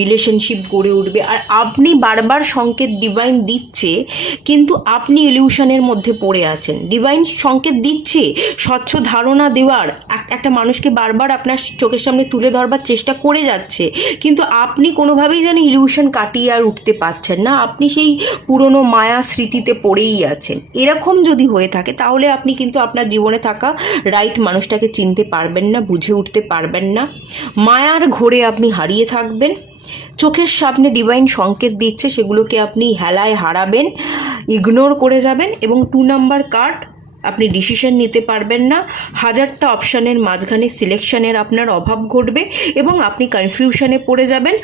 রিলেশনশিপ গড়ে উঠবে। আর আপনি বারবার সংকেত ডিভাইন দিচ্ছে, কিন্তু আপনি ইলিউশনের মধ্যে পড়ে আছেন। ডিভাইন সংকেত দিচ্ছে, স্বচ্ছ ধারণা দেওয়ার, একটা মানুষকে বারবার আপনার চোখের সামনে তুলে ধরবার চেষ্টা করে যাচ্ছে, কিন্তু আপনি কোনোভাবেই যেন ইলিউশন কাটিয়ে আর উঠতে পারছেন না। আপনি সেই পুরনো মায়া স্মৃতিতে পড়েই আছেন। এরকম যদি হয়ে থাকে তাহলে আপনি কিন্তু আপনার জীবনে থাকা রাইট মানুষটাকে চিনতে পারবেন না, বুঝে উঠতে পারবেন না। মায়ার ঘোরে আপনি হারিয়ে থাকবেন। চোখের সামনে ডিভাইন সংকেত দিচ্ছে, সেগুলোকে আপনি হেলায় হারাবেন, ইগনোর করে যাবেন। এবং 2 নাম্বার কার্ড, আপনি ডিসিশন নিতে পারবেন না। 1000টা অপশানের মাঝখানে সিলেকশনের আপনার অভাব ঘটবে এবং আপনি কনফিউশনে পড়ে যাবেন।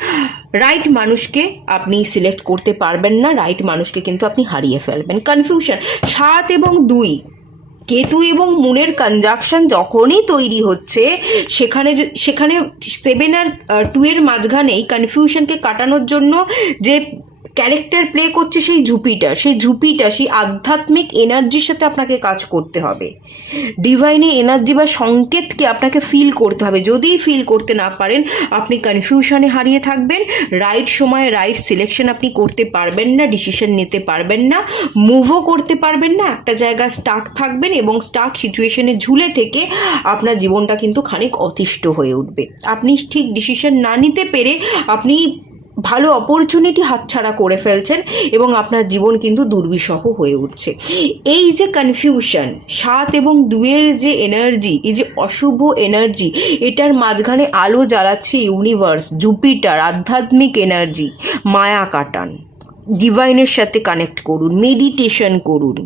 রাইট মানুষকে আপনি সিলেক্ট করতে পারবেন না, রাইট মানুষকে কিন্তু আপনি হারিয়ে ফেলবেন। কনফিউশন। 7 এবং 2, কেতু এবং মুনের কনজাকশন যখনই তৈরি হচ্ছে, সেখানে 7 আর 2 এর মাঝখানেই কনফিউশনকে কাটানোর জন্য যে ক্যারেক্টার প্লে করছে সেই জুপিটার সেই আধ্যাত্মিক এনার্জির সাথে আপনাকে কাজ করতে হবে। ডিভাইনে এনার্জি বা সংকেতকে আপনাকে ফিল করতে হবে। যদি ফিল করতে না পারেন, আপনি কনফিউশনে হারিয়ে থাকবেন। রাইট সময়ে রাইট সিলেকশন আপনি করতে পারবেন না, ডিসিশন নিতে পারবেন না, মুভও করতে পারবেন না। একটা জায়গায় স্টাক থাকবেন এবং স্টাক সিচুয়েশনে ঝুলে থেকে আপনার জীবনটা কিন্তু খানিক অতিষ্ঠ হয়ে উঠবে। আপনি ঠিক ডিসিশন না নিতে পেরে আপনি ভালো অপরচুনিটি হাতছাড়া করে ফেলছেন এবং আপনার জীবন কিন্তু দুর্বিষহ হয়ে উঠছে। এই যে কনফিউশন, 7 এবং 2 এর যে এনার্জি, এই যে অশুভ এনার্জি, এটার মাঝখানে আলো জ্বালাচ্ছে ইউনিভার্স, জুপিটার, আধ্যাত্মিক এনার্জি। মায়া কাটান, ডিভাইনের সাথে কানেক্ট করুন, মেডিটেশন করুন।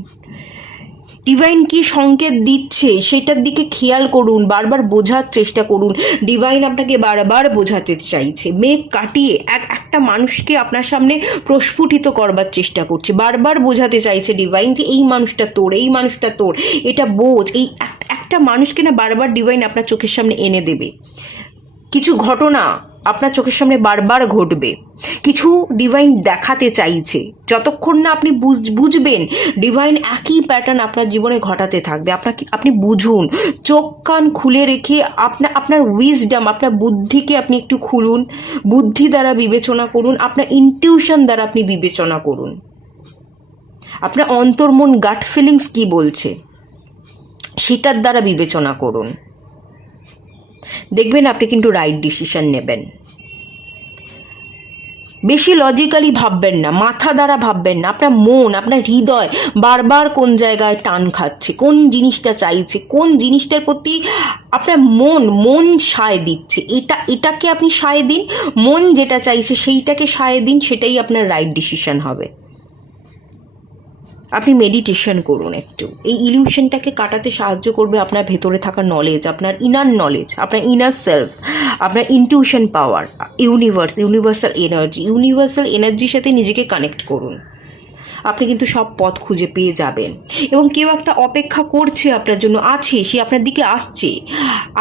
ডিভাইন কি সংকেত দিচ্ছে সেটার দিকে খেয়াল করুন, বারবার বোঝার চেষ্টা করুন। ডিভাইন আপনাকে বারবার বোঝাতে চাইছে, মেঘ কাটিয়ে একটা মানুষকে আপনার সামনে প্রস্ফুটিত করবার চেষ্টা করছে, বারবার বোঝাতে চাইছে ডিভাইন যে এই মানুষটা তোর, এই মানুষটা তোর, এটা বোঝ। এই একটা মানুষকে না বারবার ডিভাইন আপনার চোখের সামনে এনে দেবে। কিছু ঘটনা আপনার চোখের সামনে বারবার ঘটবে, কিছু ডিভাইন দেখাতে চাইছে। যতক্ষণ না আপনি বুঝবেন, ডিভাইন একই প্যাটার্ন আপনার জীবনে ঘটাতে থাকবে। আপনি বুঝুন, চোখ কান খুলে রেখে আপনার উইজডম, আপনার বুদ্ধিকে আপনি একটু খুলুন, বুদ্ধি দ্বারা বিবেচনা করুন, আপনার ইনটিউশন দ্বারা আপনি বিবেচনা করুন, আপনার অন্তর্মন গাট ফিলিংস কি বলছে সেটার দ্বারা বিবেচনা করুন। দেখবেন আপনি কিন্তু রাইট ডিসিশন নেবেন। বেশি লজিক্যালি ভাববেন না, মাথা দ্বারা ভাববেন না। আপনার মন, আপনার হৃদয় বারবার কোন জায়গায় টান খাচ্ছে, কোন জিনিসটা চাইছে, কোন জিনিসটার প্রতি আপনার মন সায় দিচ্ছে, এটাকে আপনি সায় দিন। মন যেটা চাইছে সেইটাকে সায় দিন, সেটাই আপনার রাইট ডিসিশন হবে। আপনি মেডিটেশন করুন একটু, এই ইলিউশনটাকে কাটাতে সাহায্য করবে আপনার ভেতরে থাকা নলেজ, আপনার ইনার নলেজ, আপনার ইনার সেলফ, আপনার ইনটিউশন পাওয়ার, ইউনিভার্সাল এনার্জির সাথে নিজেকে কানেক্ট করুন। আপনি কিন্তু সব পথ খুঁজে পেয়ে যাবেন, এবং কেউ একটা অপেক্ষা করছে আপনার জন্য, আছে, সে আপনার দিকে আসছে।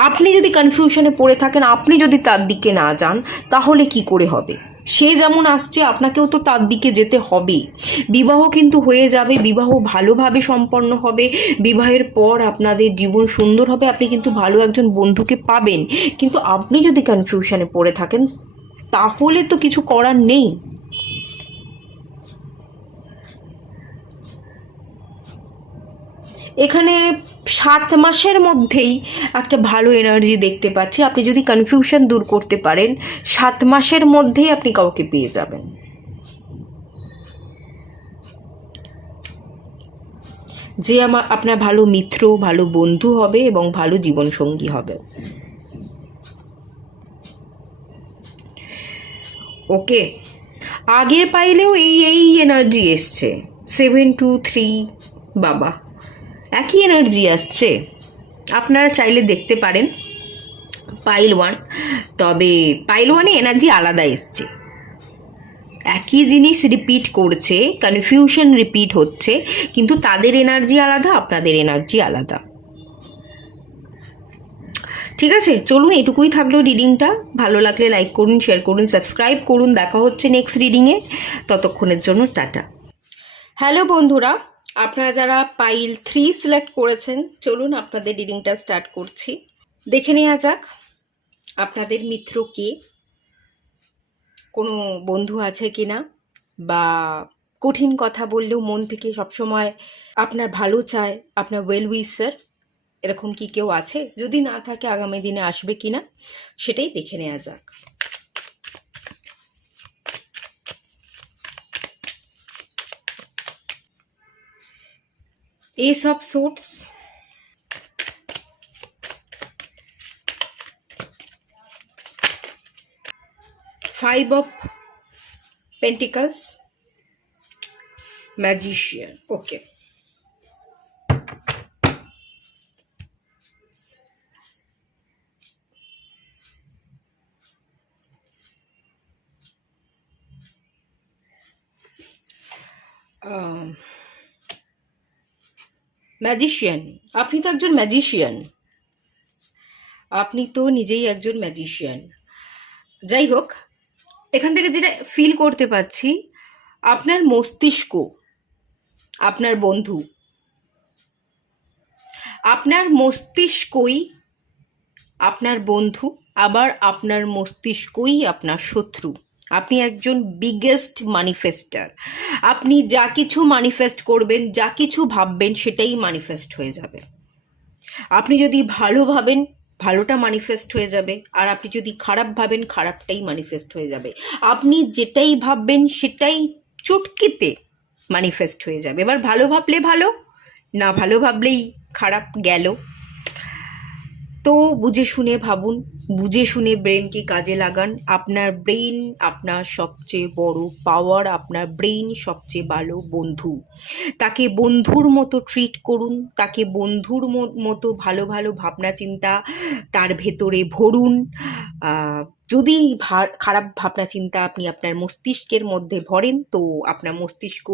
আপনি যদি কনফিউশনে পড়ে থাকেন, আপনি যদি তার দিকে না যান, তাহলে কি করে হবে? সে যেমন আসছে আপনাকেও তো তার দিকে যেতে হবে। বিবাহ কিন্তু হয়ে যাবে, বিবাহ ভালোভাবে সম্পন্ন হবে, বিবাহের পর আপনাদের জীবন সুন্দর হবে, আপনি কিন্তু ভালো একজন বন্ধুকে পাবেন। কিন্তু আপনি যদি কনফিউশনে পড়ে থাকেন, তাহলে তো কিছু করার নেই। এখানে 7 মাসের মধ্যেই একটা ভালো এনার্জি দেখতে পাচ্ছি। আপনি যদি কনফিউশন দূর করতে পারেন, 7 মাসের মধ্যেই আপনি কাউকে পেয়ে যাবেন। যে আপনার ভালো মিত্র, ভালো বন্ধু হবে এবং ভালো জীবনসঙ্গী হবে। ওকে, আগের পাইলেও এই এনার্জি এসছে, 723 বাবা, একই এনার্জি আসছে। আপনারা চাইলে দেখতে পারেন পাইল 1, তবে পাইল 1-এ এনার্জি আলাদা এসছে। একই জিনিস রিপিট করছে, কনফিউশন রিপিট হচ্ছে, কিন্তু তাদের এনার্জি আলাদা, আপনাদের এনার্জি আলাদা। ঠিক আছে, চলুন, এটুকুই থাকলো রিডিংটা। ভালো লাগলে লাইক করুন, শেয়ার করুন, সাবস্ক্রাইব করুন। দেখা হচ্ছে নেক্সট রিডিংয়ে, ততক্ষণের জন্য টাটা। হ্যালো বন্ধুরা, আপনারা যারা পাইল 3 সিলেক্ট করেছেন, চলুন আপনাদের রিডিংটা স্টার্ট করছি। দেখে নেওয়া যাক আপনাদের মিত্র কে, কোনো বন্ধু আছে কিনা, বা কঠিন কথা বললেও মন থেকে সবসময় আপনার ভালো চায়, আপনার ওয়েল উইশার, এরকম কি কেউ আছে? যদি না থাকে, আগামী দিনে আসবে কিনা সেটাই দেখে নেওয়া যাক। Ace of Swords, Five of Pentacles, Magician. Okay. Magician, আপনি তো একজন ম্যাজিশিয়ান, আপনি তো নিজেই একজন ম্যাজিশিয়ান। যাই হোক, এখান থেকে যেটা ফিল করতে পারছি, আপনার মস্তিষ্ক, আপনার বন্ধু, আপনার মস্তিষ্কই আপনার বন্ধু, আবার আপনার মস্তিষ্কই আপনার শত্রু। আপনি একজন বিগেস্ট ম্যানিফেস্টার। আপনি যা কিছু ম্যানিফেস্ট করবেন, যা কিছু ভাববেন, সেটাই ম্যানিফেস্ট হয়ে যাবে। আপনি যদি ভালো ভাবেন, ভালোটা ম্যানিফেস্ট হয়ে যাবে, আর আপনি যদি খারাপ ভাবেন, খারাপটাই ম্যানিফেস্ট হয়ে যাবে। আপনি যেটাই ভাববেন সেটাই চুটকিতে ম্যানিফেস্ট হয়ে যাবে। এবার ভালো ভাবলে ভালো, না ভালো ভাবলেই খারাপ গেল। তো বুঝে শুনে ভাবুন, বুঝে শুনে ব্রেনকে কাজে লাগান। আপনার ব্রেন আপনার সবচেয়ে বড় পাওয়ার, আপনার ব্রেন সবচেয়ে ভালো বন্ধু। তাকে বন্ধুর মতো ট্রিট করুন, তাকে বন্ধুর মতো ভালো ভালো ভাবনা চিন্তা তার ভেতরে ভরুন। আহ, যদি খারাপ ভাবনা চিন্তা আপনি আপনার মস্তিষ্কের মধ্যে ভরেন, তো আপনার মস্তিষ্ক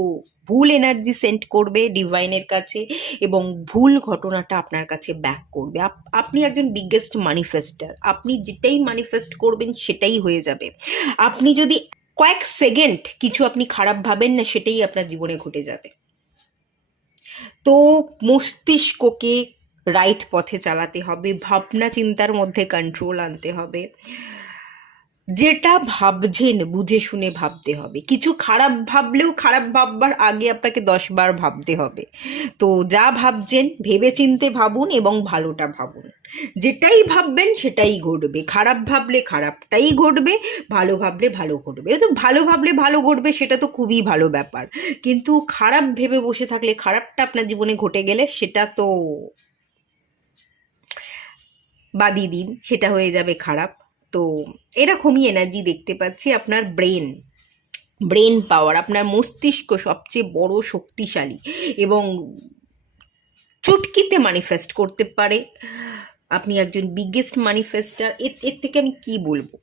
ভুল এনার্জি সেন্ড করবে ডিভাইনের কাছে, এবং ভুল ঘটনাটা আপনার কাছে ব্যাক করবে। আপনি একজন বিগেস্ট ম্যানিফেস্টার। আপনি যেটাই ম্যানিফেস্ট করবেন সেটাই হয়ে যাবে। আপনি যদি কয়েক সেকেন্ড কিছু আপনি খারাপ ভাবেন না, সেটাই আপনার জীবনে ঘটে যাবে। তো মস্তিষ্ককে রাইট পথে চালাতে হবে, ভাবনা চিন্তার মধ্যে কন্ট্রোল আনতে হবে। যেটা ভাবছেন বুঝে শুনে ভাবতে হবে। কিছু খারাপ ভাবলেও খারাপ ভাববার আগে আপনাকে 10 বার ভাবতে হবে। তো যা ভাবছেন ভেবে চিন্তে ভাবুন এবং ভালোটা ভাবুন। যেটাই ভাববেন সেটাই ঘটবে। খারাপ ভাবলে খারাপটাই ঘটবে, ভালো ভাবলে ভালো ঘটবে। তো ভালো ভাবলে ভালো ঘটবে, সেটা তো খুবই ভালো ব্যাপার। কিন্তু খারাপ ভেবে বসে থাকলে, খারাপটা আপনার জীবনে ঘটে গেলে, সেটা তো বাদই দিন, সেটা হয়ে যাবে খারাপ। তো এরকমই এনার্জি দেখতে পাচ্ছি। আপনার ব্রেন পাওয়ার, আপনার মস্তিষ্ক সবচেয়ে বড় শক্তিশালী এবং চুটকিতে ম্যানিফেস্ট করতে পারে। আপনি একজন বিগেস্ট ম্যানিফেস্টার। এর থেকে আমি কি বলবো?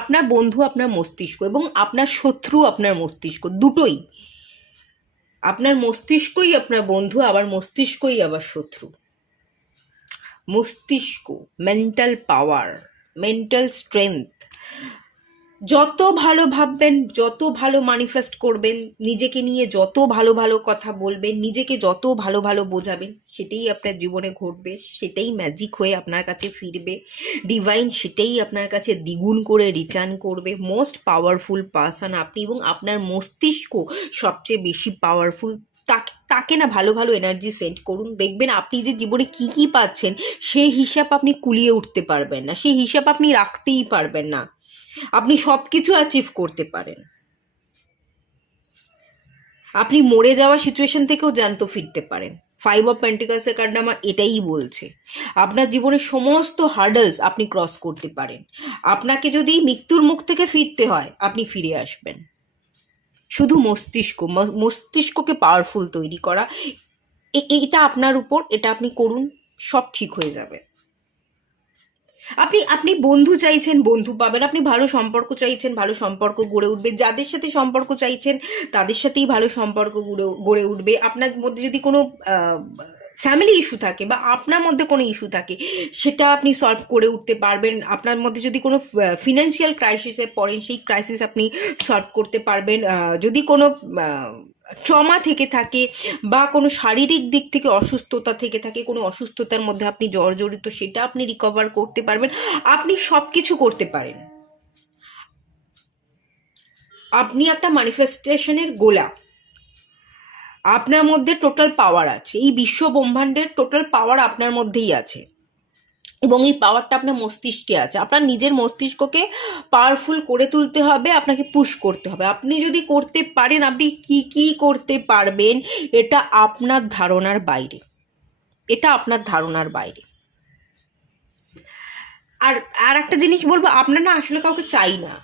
আপনার বন্ধু আপনার মস্তিষ্ক, এবং আপনার শত্রু আপনার মস্তিষ্ক, দুটোই। আপনার মস্তিষ্কই আপনার বন্ধু, আবার মস্তিষ্কই আবার শত্রু। মস্তিষ্ক, মেন্টাল পাওয়ার, মেন্টাল স্ট্রেংথ। যত ভালো ভাববেন, যত ভালো ম্যানিফেস্ট করবেন, নিজেকে নিয়ে যত ভালো ভালো কথা বলবেন, নিজেকে যত ভালো ভালো বোঝাবেন, সেটাই আপনার জীবনে ঘটবে, সেটাই ম্যাজিক হয়ে আপনার কাছে ফিরবে। ডিভাইন সেটাই আপনার কাছে দ্বিগুণ করে রিটার্ন করবে। মোস্ট পাওয়ারফুল পারসন আপনি, এবং আপনার মস্তিষ্ক সবচেয়ে বেশি পাওয়ারফুল। তাকে না ভালো ভালো এনার্জি সেন্ড করুন। দেখবেন আপনি যে জীবনে কি কি পাচ্ছেন, সেই হিসাব আপনি কুলিয়ে উঠতে পারবেন না, সেই হিসাব আপনি রাখতেই পারবেন না। আপনি সব কিছু অ্যাচিভ করতে পারেন। আপনি মরে যাওয়া সিচুয়েশন থেকেও জ্যান্ত ফিরতে পারেন। 5 অফ পেন্টিকলসের কার্ড আমার এটাই বলছে। আপনার জীবনের সমস্ত হার্ডলস আপনি ক্রস করতে পারেন। আপনাকে যদি মৃত্যুর মুখ থেকে ফিরতে হয়, আপনি ফিরে আসবেন। শুধু মস্তিষ্ককে পাওয়ারফুল তৈরি করা, এটা আপনার উপর। এটা আপনি করুন, সব ঠিক হয়ে যাবে। আপনি আপনি বন্ধু চাইছেন, বন্ধু পাবেন। আপনি ভালো সম্পর্ক চাইছেন, ভালো সম্পর্ক গড়ে উঠবে। যাদের সাথে সম্পর্ক চাইছেন তাদের সাথেই ভালো সম্পর্ক গড়ে উঠবে। আপনার মধ্যে যদি কোনো ফ্যামিলি ইস্যু থাকে, বা আপনার মধ্যে কোনো ইস্যু থাকে, সেটা আপনি সলভ করে উঠতে পারবেন। আপনার মধ্যে যদি কোনো ফিনান্সিয়াল ক্রাইসিসে পড়েন, সেই ক্রাইসিস আপনি সলভ করতে পারবেন। যদি কোনো ট্রমা থেকে থাকে, বা কোনো শারীরিক দিক থেকে অসুস্থতা থেকে থাকে, কোনো অসুস্থতার মধ্যে আপনি জর্জরিত, সেটা আপনি রিকভার করতে পারবেন। আপনি সব কিছু করতে পারেন। আপনি একটা ম্যানিফেস্টেশনের গোলা। আপনার মধ্যে টোটাল পাওয়ার আছে। এই বিশ্ব ব্রহ্মাণ্ডের টোটাল পাওয়ার আপনার মধ্যেই আছে, এবং এই পাওয়ারটা আপনার মস্তিষ্কে আছে। আপনার নিজের মস্তিষ্ককে পাওয়ারফুল করে তুলতে হবে, আপনাকে পুশ করতে হবে। আপনি যদি করতে পারেন, আপনি কি কি করতে পারবেন, এটা আপনার ধারণার বাইরে। এটা আপনার ধারণার বাইরে। আর আর একটা জিনিস বলবো, আপনার না আসলে কাউকে চাই না।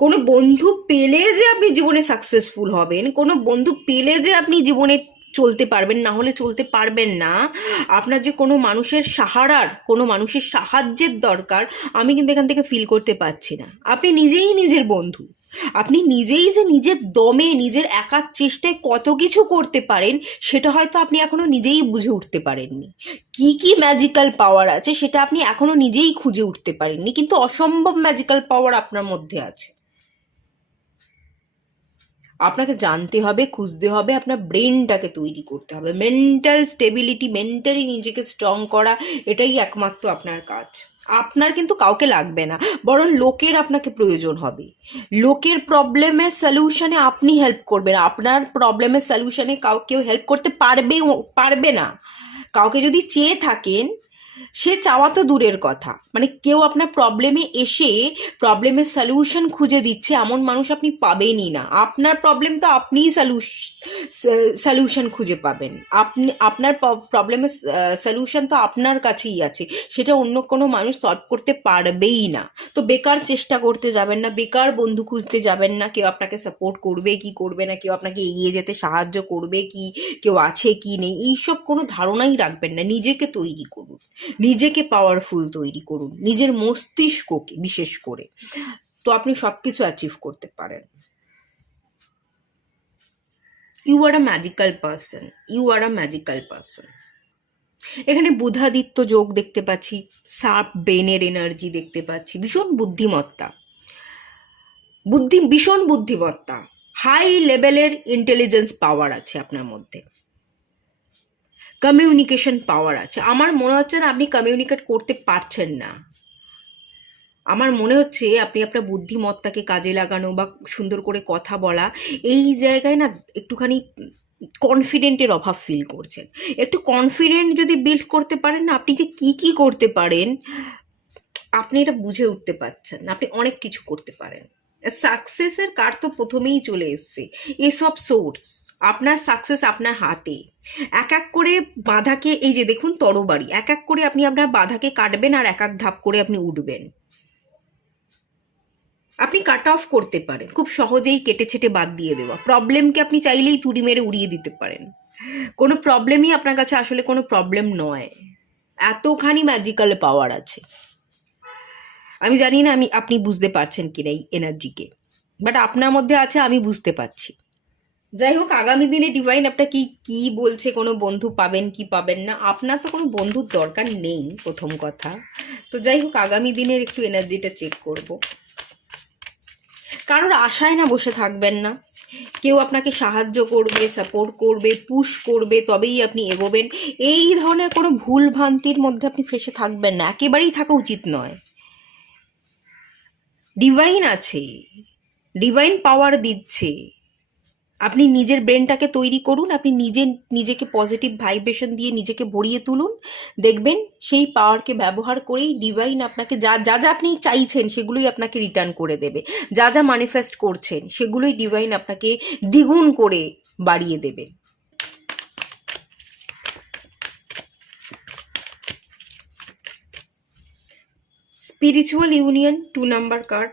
কোনো বন্ধু পেলে যে আপনি জীবনে সাকসেসফুল হবেন, কোনো বন্ধু পেলে যে আপনি জীবনে চলতে পারবেন, না হলে চলতে পারবেন না। আপনার যে কোনো মানুষের কোনো মানুষের সাহায্যের দরকার, আমি কিন্তু এখান থেকে ফিল করতে পারছি না। আপনি নিজেই নিজের বন্ধু। আপনি নিজেই যে নিজের দমে, নিজের একার চেষ্টায় কত কিছু করতে পারেন, সেটা হয়তো আপনি এখনো নিজেই বুঝে উঠতে পারেননি। কি কি ম্যাজিক্যাল পাওয়ার আছে, সেটা আপনি এখনো নিজেই খুঁজে উঠতে পারেননি, কিন্তু অসম্ভব ম্যাজিক্যাল পাওয়ার আপনার মধ্যে আছে। আপনাকে জানতে হবে, খুঁজতে হবে, আপনার ব্রেনটাকে তৈরি করতে হবে। মেন্টাল স্টেবিলিটি, মেন্টালি নিজেকে স্ট্রং করা, এটাই একমাত্র আপনার কাজ। আপনার কিন্তু কাউকে লাগবে না, বরং লোকের আপনাকে প্রয়োজন হবে। লোকের প্রবলেমের সলিউশনে আপনি হেল্প করবেন। আপনার প্রবলেমের সলিউশনে কেউ হেল্প করতে পারবে না। কাউকে যদি চেয়ে থাকেন, সে চাওয়া তো দূরের কথা, মানে কেউ আপনার প্রবলেমে এসে প্রবলেমের সলিউশন খুঁজে দিচ্ছে এমন মানুষ আপনি পাবেনই না। আপনার প্রবলেম তো আপনিই সলিউশন খুঁজে পাবেন। আপনি আপনার প্রবলেমের সলিউশন তো আপনার কাছেই আছে, সেটা অন্য কোনো মানুষ সলভ করতে পারবেই না। তো বেকার চেষ্টা করতে যাবেন না, বেকার বন্ধু খুঁজতে যাবেন না। কেউ আপনাকে সাপোর্ট করবে কি করবে না, কেউ আপনাকে এগিয়ে যেতে সাহায্য করবে কি, কেউ আছে কি নেই, এইসব কোনো ধারণাই রাখবেন না। নিজেকে তৈরি করুন, নিজেকে পাওয়ারফুল তৈরি করুন, নিজের মস্তিষ্ককে বিশেষ করে, তো আপনি সবকিছু অ্যাচিভ করতে পারেন। You are a magical person, you are a magical person. এখানে বুধাদিত্য যোগ দেখতে পাচ্ছি, শার্প ব্রেনের এনার্জি দেখতে পাচ্ছি, ভীষণ বুদ্ধিমত্তা, ভীষণ বুদ্ধিমত্তা, হাই লেভেলের ইন্টেলিজেন্স পাওয়ার আছে আপনার মধ্যে, কমিউনিকেশন পাওয়ার আছে। আমার মনে হচ্ছে না আপনি কমিউনিকেট করতে পারছেন না, আমার মনে হচ্ছে আপনি আপনার বুদ্ধিমত্তাকে কাজে লাগানো বা সুন্দর করে কথা বলা, এই জায়গায় না একটুখানি কনফিডেন্টের অভাব ফিল করছেন। একটু কনফিডেন্ট যদি বিল্ড করতে পারেন না, আপনি যে কি করতে পারেন আপনি এটা বুঝে উঠতে পারছেন না, আপনি অনেক কিছু করতে পারেন। সাকসেসের কার্ড তো প্রথমেই চলে এসছে, এসব সোর্স, আপনার সাকসেস আপনার হাতে। এক এক করে বাধাকে, এই যে দেখুন তরবারি, এক এক করে আপনি আপনার বাধাকে কাটবেন আর এক এক ধাপ করে আপনি উঠবেন। আপনি কাট অফ করতে পারেন, খুব সহজেই কেটে ছেটে বাদ দিয়ে দেওয়া প্রবলেমকে আপনি চাইলেই তুড়ি মেরে উড়িয়ে দিতে পারেন। কোনো প্রবলেমই আপনার কাছে আসলে কোনো প্রবলেম নয়, এতখানি ম্যাজিক্যাল পাওয়ার আছে। আমি জানি না আপনি বুঝতে পারছেন কিনা এই এনার্জিকে, বাট আপনার মধ্যে আছে, আমি বুঝতে পারছি। যাই হোক, আগামী দিনে ডিভাইন আপনাকে কি বলছে, কোনো বন্ধু পাবেন কি পাবেন না, আপনার তো কোনো বন্ধুর দরকার নেই প্রথম কথা। তো যাই হোক, আগামী দিনের একটু এনার্জিটা চেক করব। কারোর আশায় না বসে থাকবেন না, কেউ আপনাকে সাহায্য করবে, সাপোর্ট করবে, পুশ করবে, তবেই আপনি এগোবেন। এই ধরনের কোনো ভুল ভ্রান্তির মধ্যে আপনি ফেসে থাকবেন না, একেবারেই থাকা উচিত নয়। ডিভাইন আছে, ডিভাইন পাওয়ার দিচ্ছে, আপনি নিজের ব্রেনটাকে তৈরি করুন, আপনি নিজেকে পজিটিভ ভাইব্রেশন দিয়ে নিজেকে ভরিয়ে তুলুন, দেখবেন সেই পাওয়ারকে ব্যবহার করেই ডিভাইন আপনাকে যা যা যা আপনি চাইছেন সেগুলোই আপনাকে রিটার্ন করে দেবে। যা যা ম্যানিফেস্ট করছেন সেগুলোই ডিভাইন আপনাকে দ্বিগুণ করে বাড়িয়ে দেবে। Spiritual union 2 number card.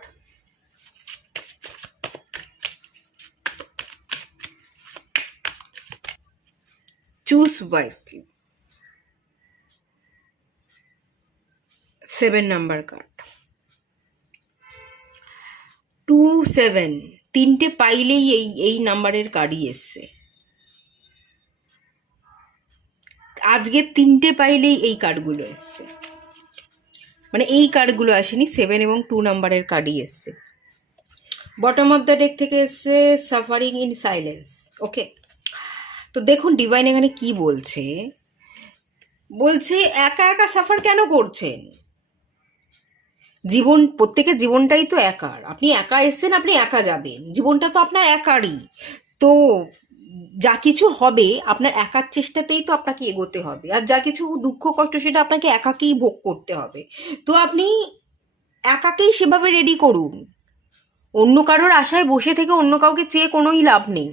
Choose wisely. 7 number card. 2 7, তিনটে পাইলেই এই নাম্বারের কার্ডই এসছে। আজকে তিনটে পাইলেই এই কার্ডগুলো এসছে, মানে এই কার্ডগুলো আসেনি, 7 এবং 2 নাম্বারের কার্ডই এসছে। বটম অফ দ্য ডেক থেকে এসছে সাফারিং ইন সাইলেন্স। ওকে, তো দেখুন ডিভাইন এখানে কি বলছে, বলছে একা একা সাফার কেন করছেন? প্রত্যেকের জীবনটাই তো একার, আপনি একা এসছেন, আপনি একা যাবেন, জীবনটা তো আপনার একারই। তো যা কিছু হবে আপনার একার চেষ্টাতেই তো আপনাকে এগোতে হবে, আর যা কিছু দুঃখ কষ্ট সেটা আপনাকে একাকেই ভোগ করতে হবে। তো আপনি একাকেই সেভাবে রেডি করুন, অন্য কারোর আশায় বসে থেকে অন্য কাউকে চেয়ে কোনোই লাভ নেই।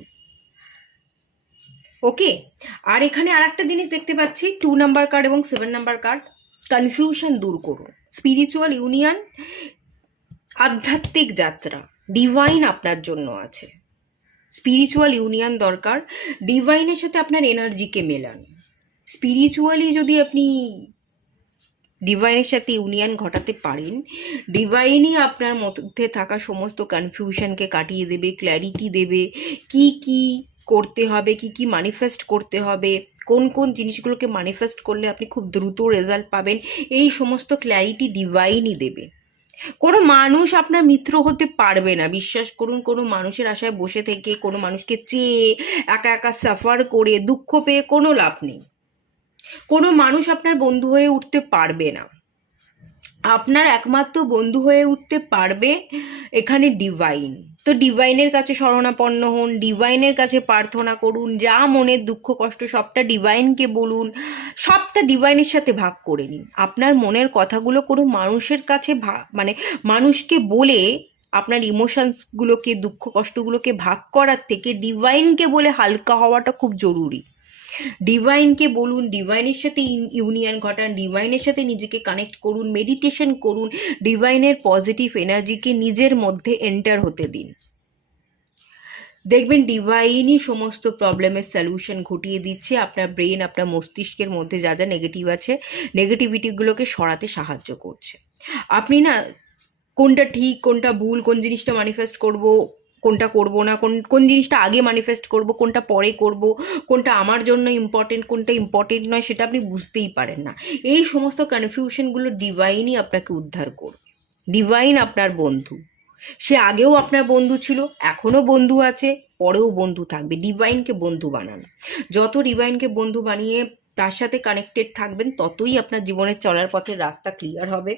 ওকে, আর এখানে আর একটা জিনিস দেখতে পাচ্ছি, 2 নাম্বার কার্ড এবং 7 নাম্বার কার্ড, কনফিউশন দূর করুন। স্পিরিচুয়াল ইউনিয়ন, আধ্যাত্মিক যাত্রা, ডিভাইন আপনার জন্য আছে। স্পিরিচুয়াল ইউনিয়ন দরকার, ডিভাইনের সাথে আপনার এনার্জিকে মেলান। স্পিরিচুয়ালি যদি আপনি ডিভাইনের সাথে ইউনিয়ন ঘটাতে পারেন, ডিভাইনই আপনার মধ্যে থাকা সমস্ত কনফিউশনকে কাটিয়ে দেবে, ক্ল্যারিটি দেবে, কি করতে হবে, কি ম্যানিফেস্ট করতে হবে, কোন জিনিসগুলোকে ম্যানিফেস্ট করলে আপনি খুব দ্রুত রেজাল্ট পাবেন, এই সমস্ত ক্ল্যারিটি ডিভাইনই দেবে। কোনো মানুষ আপনার মিত্র হতে পারবে না, বিশ্বাস করুন। কোনো মানুষের আশায় বসে থেকে, কোনো মানুষকে চেয়ে, একা একা সাফার করে, দুঃখ পেয়ে কোনো লাভ নেই। কোনো মানুষ আপনার বন্ধু হয়ে উঠতে পারবে না। আপনার একমাত্র বন্ধু হয়ে উঠতে পারবে এখানে ডিভাইন। তো ডিভাইনের কাছে শরণাপন্ন হন, ডিভাইনের কাছে প্রার্থনা করুন, যা মনের দুঃখ কষ্ট সবটা ডিভাইনকে বলুন, সবটা ডিভাইনের সাথে ভাগ করে নিন। আপনার মনের কথাগুলো কোনো মানুষের কাছে মানে মানুষকে বলে আপনার ইমোশনসগুলোকে দুঃখ কষ্টগুলোকে ভাগ করার থেকে ডিভাইনকে বলে হালকা হওয়াটা খুব জরুরি। ডিভাইনকে বলুন, ডিভাইনের সাথে ইউনিয়ন ঘটান, ডিভাইনের সাথে নিজেকে কানেক্ট করুন, মেডিটেশন করুন, ডিভাইনের পজিটিভ এনার্জিকে নিজের মধ্যে এন্টার হতে দিন। দেখবেন ডিভাইনই সমস্ত প্রবলেমের সলিউশন ঘটিয়ে দিচ্ছে। আপনার ব্রেন, আপনার মস্তিষ্কের মধ্যে যা যা নেগেটিভ আছে, নেগেটিভিটিগুলোকে সরাতে সাহায্য করছে। আপনি না কোনটা ঠিক কোনটা ভুল, কোন জিনিসটা ম্যানিফেস্ট করব কোনটা করব না, কোন জিনিসটা আগে ম্যানিফেস্ট করব কোনটা পরে করব, কোনটা আমার জন্য ইম্পর্টেন্ট কোনটা ইম্পর্টেন্ট নয়, সেটা আপনি বুঝতেই পারেন না। এই সমস্ত কনফিউশনগুলো ডিভাইনই আপনাকে উদ্ধার করবে। ডিভাইন আপনার বন্ধু, সে আগেও আপনার বন্ধু ছিল, এখনও বন্ধু আছে, পরেও বন্ধু থাকবে। ডিভাইনকে বন্ধু বানান। যত ডিভাইনকে বন্ধু বানিয়ে তার সাথে কানেক্টেড থাকবেন, ততই আপনার জীবনের চলার পথের রাস্তা ক্লিয়ার হবে।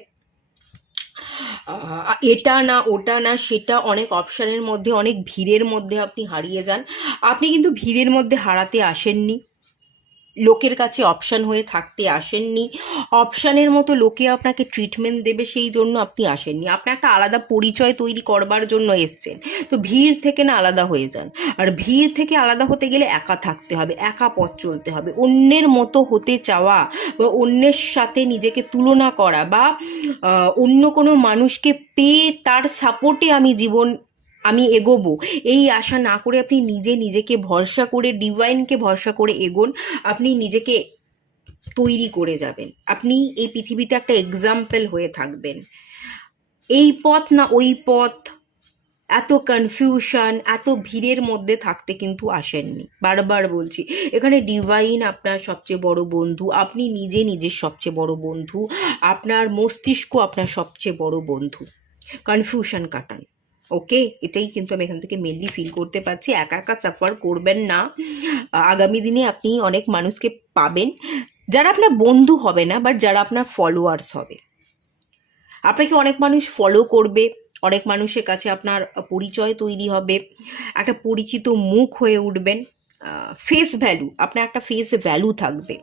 এটা না ওটা না সেটা, অনেক অপশানের মধ্যে, অনেক ভিড়ের মধ্যে আপনি হারিয়ে যান। আপনি কিন্তু ভিড়ের মধ্যে হারাতে আসেননি, লোকের কাছে অপশান হয়ে থাকতে আসেননি। অপশানের মতো লোকে আপনাকে ট্রিটমেন্ট দেবে সেই জন্য আপনি আসেননি। আপনি একটা আলাদা পরিচয় তৈরি করবার জন্য এসছেন। তো ভিড় থেকে না আলাদা হয়ে যান। আর ভিড় থেকে আলাদা হতে গেলে একা থাকতে হবে, একা পথ চলতে হবে। অন্যের মতো হতে চাওয়া বা অন্যের সাথে নিজেকে তুলনা করা বা অন্য কোনো মানুষকে পেয়ে তার সাপোর্টে আমি এগোবো, এই আশা না করে আপনি নিজেকে ভরসা করে, ডিভাইনকে ভরসা করে এগোন। আপনি নিজেকে তৈরি করে যাবেন। আপনি এই পৃথিবীতে একটা এক্সাম্পল হয়ে থাকবেন। এই পথ না ওই পথ, এত কনফিউশন, এত ভিড়ের মধ্যে থাকতে কিন্তু আসেননি। বারবার বলছি, এখানে ডিভাইন আপনার সবচেয়ে বড় বন্ধু, আপনি নিজের সবচেয়ে বড় বন্ধু, আপনার মস্তিষ্ক আপনার সবচেয়ে বড় বন্ধু। কনফিউশন কাটান। ওকে, এটাই কিন্তু আমি এখান থেকে মেনলি ফিল করতে পারছি। একা একা সাফার করবেন না। আগামী দিনে আপনি অনেক মানুষকে পাবেন যারা আপনার বন্ধু হবে না, বাট যারা আপনার ফলোয়ার্স হবে। আপনাকে অনেক মানুষ ফলো করবে, অনেক মানুষের কাছে আপনার পরিচয় তৈরি হবে, একটা পরিচিত মুখ হয়ে উঠবেন। ফেস ভ্যালু, আপনার একটা ফেস ভ্যালু থাকবে,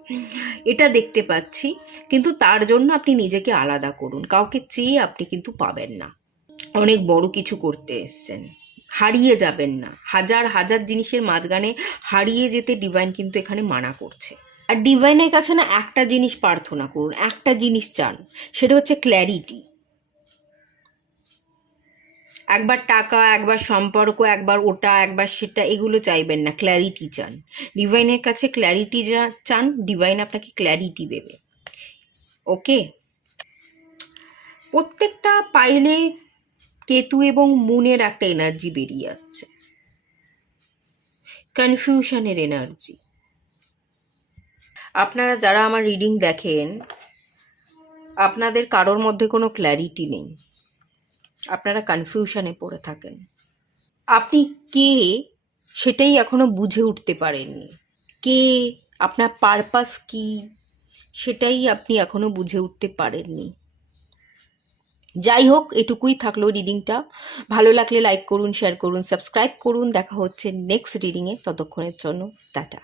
এটা দেখতে পাচ্ছি। কিন্তু তার জন্য আপনি নিজেকে আলাদা করুন। কাউকে চেয়ে আপনি কিন্তু পাবেন না। অনেক বড় কিছু করতে এসছেন, হারিয়ে যাবেন না। হাজার হাজার জিনিসের মাঝখানে হারিয়ে যেতে ডিভাইন কিন্তু এখানে মানা করছে। আর ডিভাইনের কাছে না একটা জিনিস প্রার্থনা করুন, একটা জিনিস চান, সেটা হচ্ছে ক্ল্যারিটি। একবার টাকা, একবার সম্পর্ক, একবার ওটা, একবার সেটা, এগুলো চাইবেন না। ক্ল্যারিটি চান। ডিভাইনের কাছে ক্ল্যারিটি চান, ডিভাইন আপনাকে ক্ল্যারিটি দেবে। ওকে, প্রত্যেকটা পাইলে কেতু এবং মুনের একটা এনার্জি বেরিয়ে আসছে, কনফিউশনের এনার্জি। আপনারা যারা আমার রিডিং দেখেন, আপনাদের কারোর মধ্যে কোনো ক্ল্যারিটি নেই, আপনারা কনফিউশনে পড়ে থাকেন। আপনি কে সেটাই এখনো বুঝে উঠতে পারেননি। কে, আপনার পারপাস কি, সেটাই আপনি এখনো বুঝে উঠতে পারেননি। যাই হোক, এটুকুই থাকলো রিডিংটা। ভালো লাগলে লাইক করুন, শেয়ার করুন, সাবস্ক্রাইব করুন। দেখা হচ্ছে নেক্সট রিডিংয়ে। ততক্ষণের জন্য টাটা।